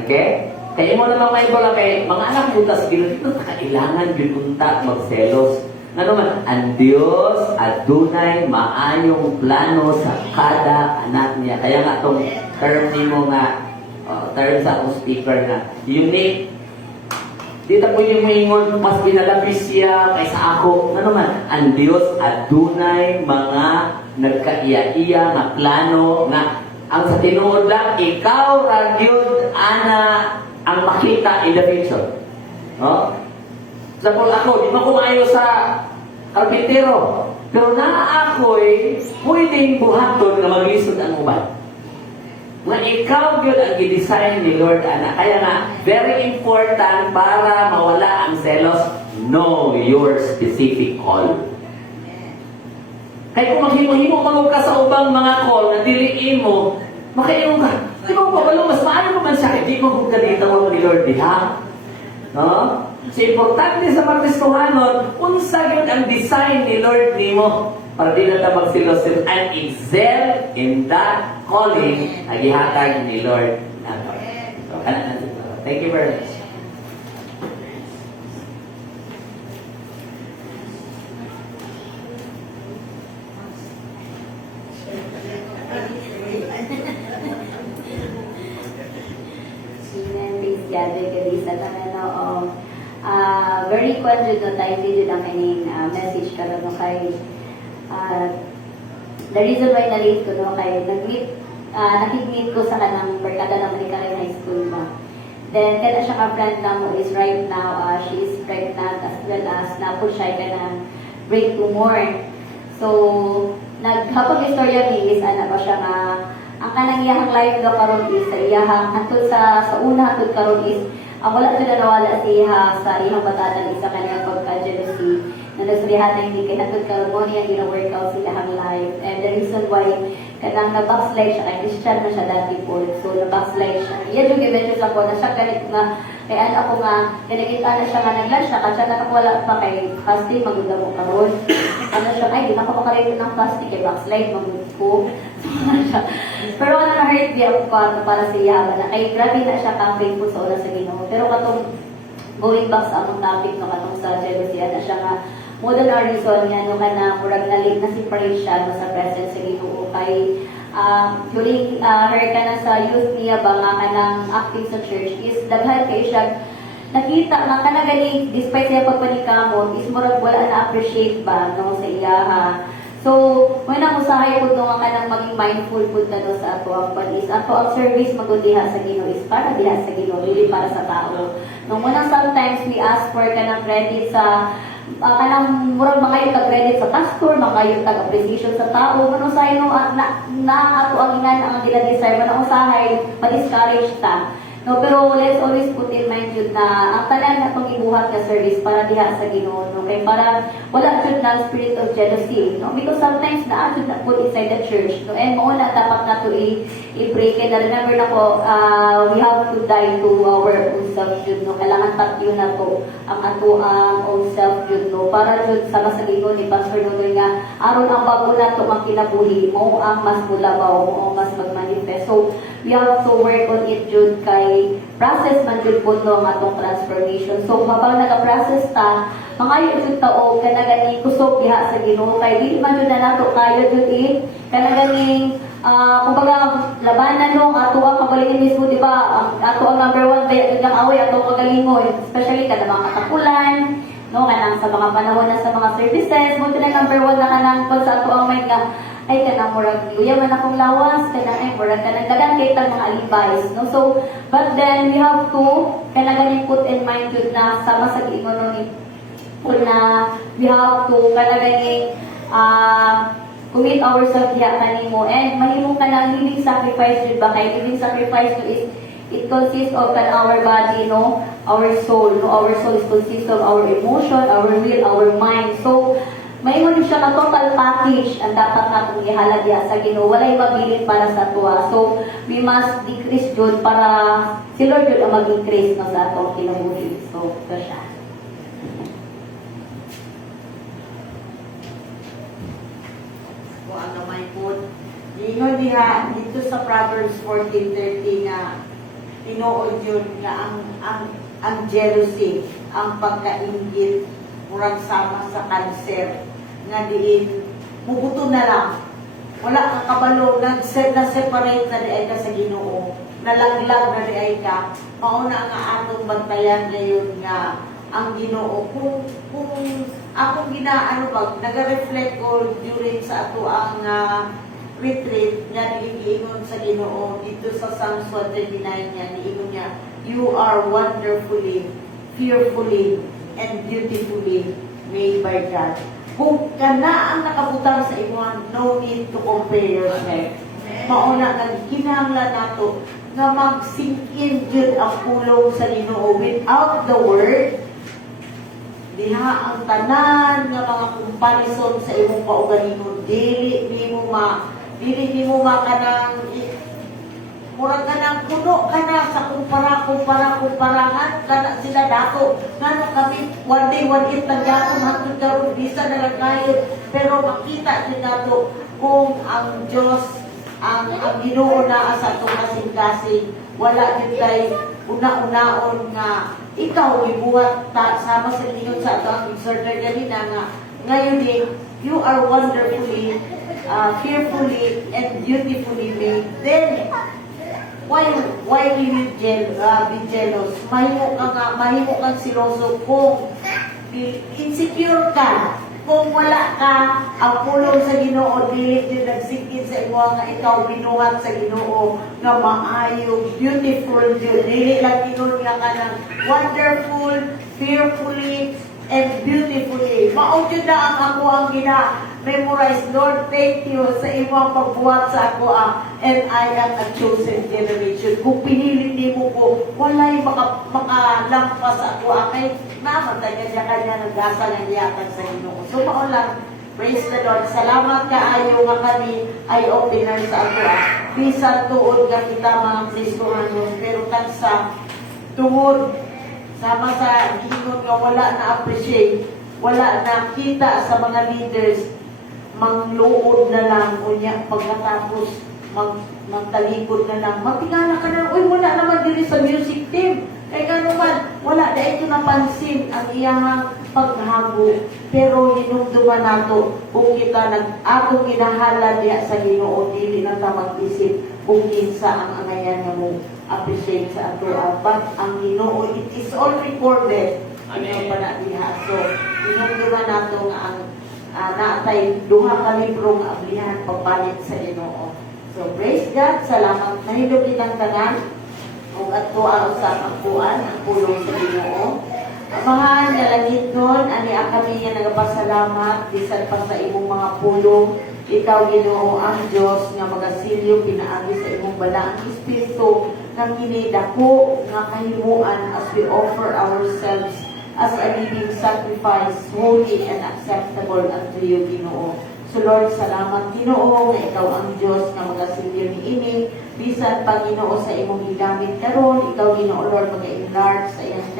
Okay? Kaya mo naman may bola kay mga anak butas ginito kailangan gipunta magselos. Ano man, ang Diyos adunay maayong plano sa kada anak niya. Kaya nga tong term nimo nga term sa akong speaker nga unique. Dito po yung maingon mas pinalabis siya kaysa ako. Ano man, ang Diyos adunay mga nagkaiya-iya nga plano nga ang sa tinuod lang ikaw ra gyud ana ang makita in the future. No? Sapol ako, di man kumayo sa karpintero. Pero naa ako'y pwedeng buhaton na maglisod ang uban. Nga ikaw yun ang i-design ni Lord, ana. Kaya nga, very important para mawala ang selos, know your specific call. Kaya kung maghimo-himo ka sa ubang mga call na diliin mo, makainong ka. Di ba pabalo, mas maano naman siya, hindi mo kung ganito mo ni Lord diha. No? So, importante sa Pakristohanon, unsa yun ang design ni Lord ni mo para di na ta magsilos and excel in that calling na gihatag ni Lord. So, thank you very much. Very question no tayo video ng kaning message karon no kay the reason why na-late ko no kay nakikmeet ko sa kanang barkada ng American High School ba. Then kada siya ka friend na mo is right now she is pregnant as well as na po siya ka break tumor. So naghapag istorya ni is ana ba siya nga ang kanang iyahang life daw karon is sa iyahang hatod sa una hatod karon is wala sila nawala siya sa iyang batanan isa kanyang pagka-jealousy na nasurihan na hindi kay natod kalmonia, gina-workout sila ang life. And the reason why kanang na-backslide siya, kay Christian na siya dati po, so na-backslide siya. Yan yung i-mention lang po na siya ganit nga, kaya ako nga, kinakita na siya nga nag-lunch siya, kasi nakawala pa kay fasting, maganda mo karon. Ano siya, ay, di na ako makarito ng fasting, kay backslide, magod ko. So, ano siya. Pero ano na-hurt di ako para sa iya, na kay grabe na siya kang faithful sa una sa Ginoo. Pero katong, going back sa among topic, no, katong sa jealousy, na siya nga, more than our reason nga, no, kana, murag nalig na separate siya, no, sa presence sa Ginoo, kay, during her ka na sa youth niya ba nga kanang acting sa church is daghan kay siya nakita na kanagaling despite siya pagpanikamot is murag wala na appreciate ba no sa iya ha. So muna usahay pud nga kanang maging mindful pud na sa ato ang panis ato ang service magud diha sa Ginoo is para diha sa Ginoo dili para sa tao. Nung muna sometimes we ask for kanang credit sa kanang murag mga yung tag-credit sa pastor, mga yung tag-appreciation sa tao, ano sa no na ato ang inan ang gina-deserve na usahay, ma-discourage ta. No, pero let's always put in mind yun na ang tanan na itong ibuhat na service para diha sa Ginoo, no? Kaya para wala jud na spirit of jealousy, no? Because sometimes na jud na put inside the church, no? And mauna dapat na to i-break it. Remember na ko, we have to die to our own self jud, no? Kailangan tatyo na to ang ato ang own self jud, no? Para jud sa Ginoo ni Pastor Nonoy nga aron ang bago na to ang kinabuhi mo ang mas mulabaw mo ang mas magmanifest. So we have to work on it jud kay process man jud po no ang atong transformation. So habang naka-process ta, mangayo jud ta og kanagani kusog diha sa Ginoo kay dili man jud na nato kayo jud kanaganing kumbaga labanan no ato ang kabalingin mismo di ba ang ato ang number 1 kaya jud ang away ato kagalingon especially kada mga katakulan no kanang sa mga panahon na sa mga services mo na number 1 na kanang pag sa ato ang mind nga ay kanang murag luya man akong lawas kanang ay murag kanang dagan kay tang mga alibis no so but then we have to kanang put in mind jud na sama sa giingon ni na we have to kanang commit ourselves diha kanimo and mahimo ka ng living sacrifice jud ba kay living sacrifice no is it consists of our body no our soul is consists of our emotion our will our mind so may mo siya na total package ang dapat natong ihala diha sa Ginoo. Walay mabilin para sa tuwa. So, we must decrease jud para si Lord jud ang mag-increase no, sa atong kinabuhi. So, ito siya. Kung ano may put. Ingon diha dito sa Proverbs 14:30 nga tinuod yun nga ang jealousy, ang pagkainggit, murag sama sa cancer nga diin mubuto na lang wala ka kabalo na-separate na diay ka sa Ginoo nalaglag na diay ka mauna nga atong bantayan ngayon nga ang Ginoo kung akong ginaano ba naga-reflect ko during sa ato ang retreat nga giingon sa Ginoo dito sa Psalms 139 nga niingon niya you are wonderfully fearfully and beautifully made by God. Kung kana ang nakabutang sa imuan, no need to compare yourself. Mauna nga kinahanglan nato nga mag-sink in jud ang pulong sa Ginoo without the word. Diha ang tanan nga mga comparison sa imong kaugalingon dili nimo kanang murag ka nang puno ka na sa kumparahan kana sila dako ngano kami one day one eat nagyapon hangtod karon bisa na lang kayod pero makita din nato kung ang Dios ang Ginoo naa sa atong kasing-kasing wala jud kay una-unaon nga ikaw ibuhat ta sama sa inyo sa atong exhorter ganina nga ngayon din you are wonderfully fearfully and beautifully made then why we will be jealous? Mahimo kang siloso kung insecure ka, kung wala ka ang pulong sa Ginoo dili din nagsikid sa imo nga ikaw binuhat sa Ginoo nga maayo, beautiful jud dili lang ingon nga kanang wonderful, fearfully and beautifully. Mao jud na ang ako ang memorize, Lord, thank you sa imong pagbuhat sa ako and I am a chosen generation. Kung pinili mo ko, walay makalampas ako, akay namatay ka siya kanya nagdasa ng iyatan sa Ginoo. So, maulang, praise the Lord. Salamat kaayo nga kami ay opener sa ato. Bisan tuod nga kita mga Kristohanos, pero tansa tuod sama sa gingon nga wala na appreciate, wala na kita sa mga leaders, mangluod na lang unya pagkatapos magtalikod na lang. Magtingala ka na, uy, wala naman diri sa music team. Kaya gano'n man, wala na ito napansin ang iyang paghago. Pero hinumduman nato kung kita atong ginahala diya sa Ginoo, dili na ta mag-isip kung kinsa ang angayan nga mo appreciate sa ato. But ang Ginoo, it is all recorded. Ano pa na diha. So, hinumduman nato nga ang naatay duha ka libro nga ablihan pagpalit sa Ginoo. So, praise God. Salamat. Nahilog itang tanan. Kung ato ang usapang kuan, ang pulong sa Ginoo. Amahan, nalangit nun, ani kami nga nagpasalamat, bisan pa sa imong mga pulong. Ikaw, Ginoo, ang Diyos, nga magasilyo, pinaagi sa imong balaang Espiritu, nga kinidako, nga kahimuan as we offer ourselves as a living sacrifice, holy and acceptable unto you, Ginoo. So Lord, salamat Ginoo nga ikaw ang Diyos nga magasilyo ni ini bisan pa Ginoo sa imong gigamit karon, ikaw Ginoo Lord mag-enlarge sa iyang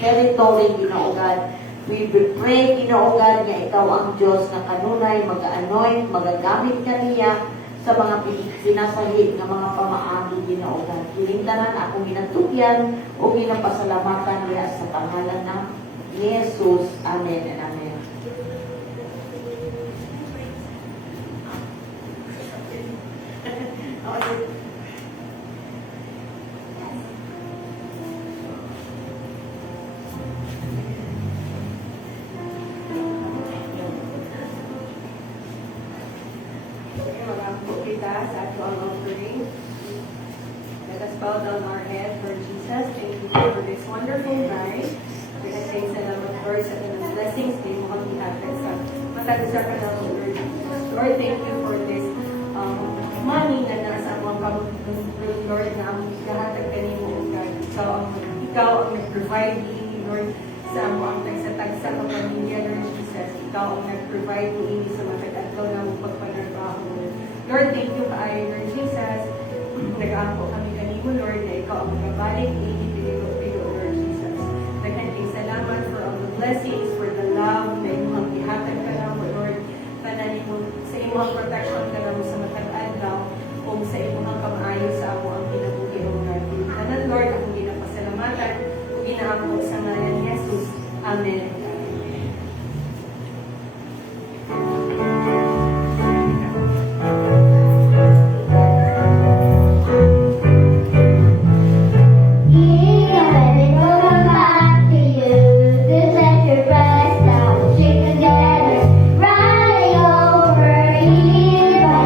territory Ginoo God. We pray Ginoo God nga ikaw ang Diyos nga kanunay mag-anoint, magagamit kaniya sa mga pinasahid nga mga pamaagi Ginoo God. Kilintanan akong ginatugyan o ginapasalamatan niya sa pangalan ng Jesus. Amen and amen. Kita sa ato ang offering. Let us bow down our head for Jesus. Thank you for this wonderful night. Pinagtay sa naman, Lord, sa mga blessings na mo kami hatag sa matagusar ka na Lord. Lord, thank you for this money na nasa mga pamumunog, Lord, na ang lahatag ka ni mo, God. So, ikaw ang nag-provide ini, Lord, sa ang tagsa-tagsa ng pamilya, Lord Jesus. Ikaw ang nag-provide mo ini sa matag-atlaw na mong pagpanarbaho, Lord. Lord, thank you kaayo, Lord Jesus. Nag-aako kami kanimo, Lord, na ikaw ang magabalik ini piligo-piligo, Lord Jesus. Naghanting salamat for all the blessings, for the love na imong gihatag ka na mo, Lord. Tanan mo sa imong protection ka na mo sa matag-adlaw kung sa imong kamaayo sa ako ang kinabuhi o natin. Tanan, Lord, akong ginapasalamatan o ginaako sa ngalan ni Jesus. Amen. Right over here.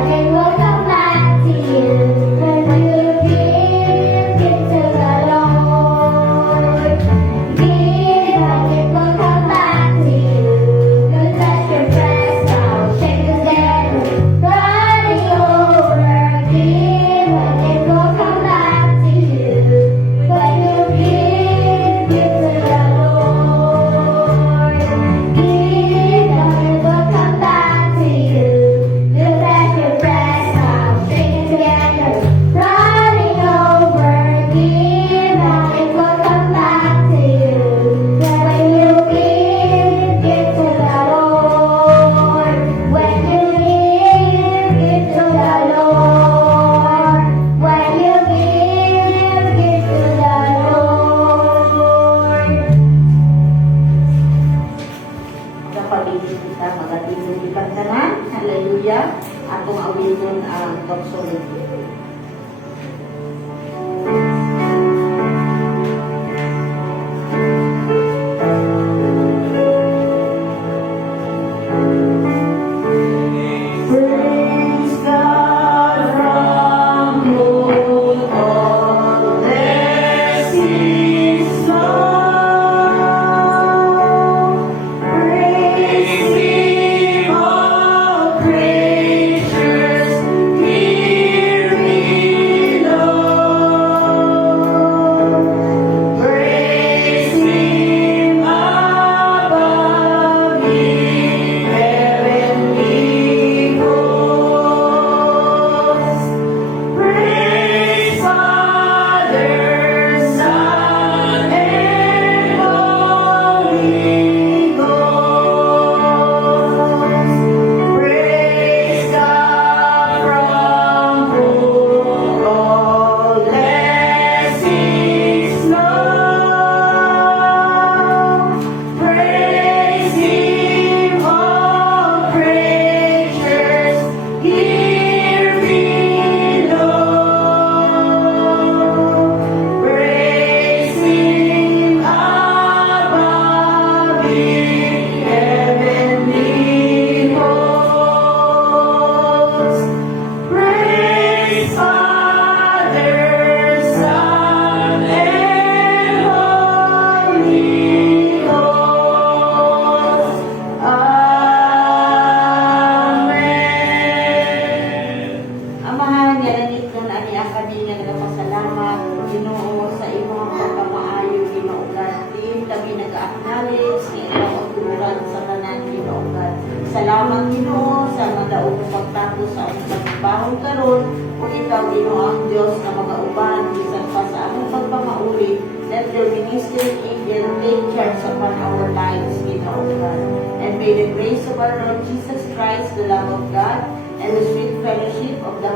salamat Ginoo sa madaog nga pagtapos sa among pagtrabaho karon ug ikaw Ginoo ang Dios nga mga uban bisan pa sa among pagpamauli. Let your ministering angel take charge upon our lives, Ginoo God. And may the grace of our Lord Jesus Christ, the love of God, and the sweet fellowship of the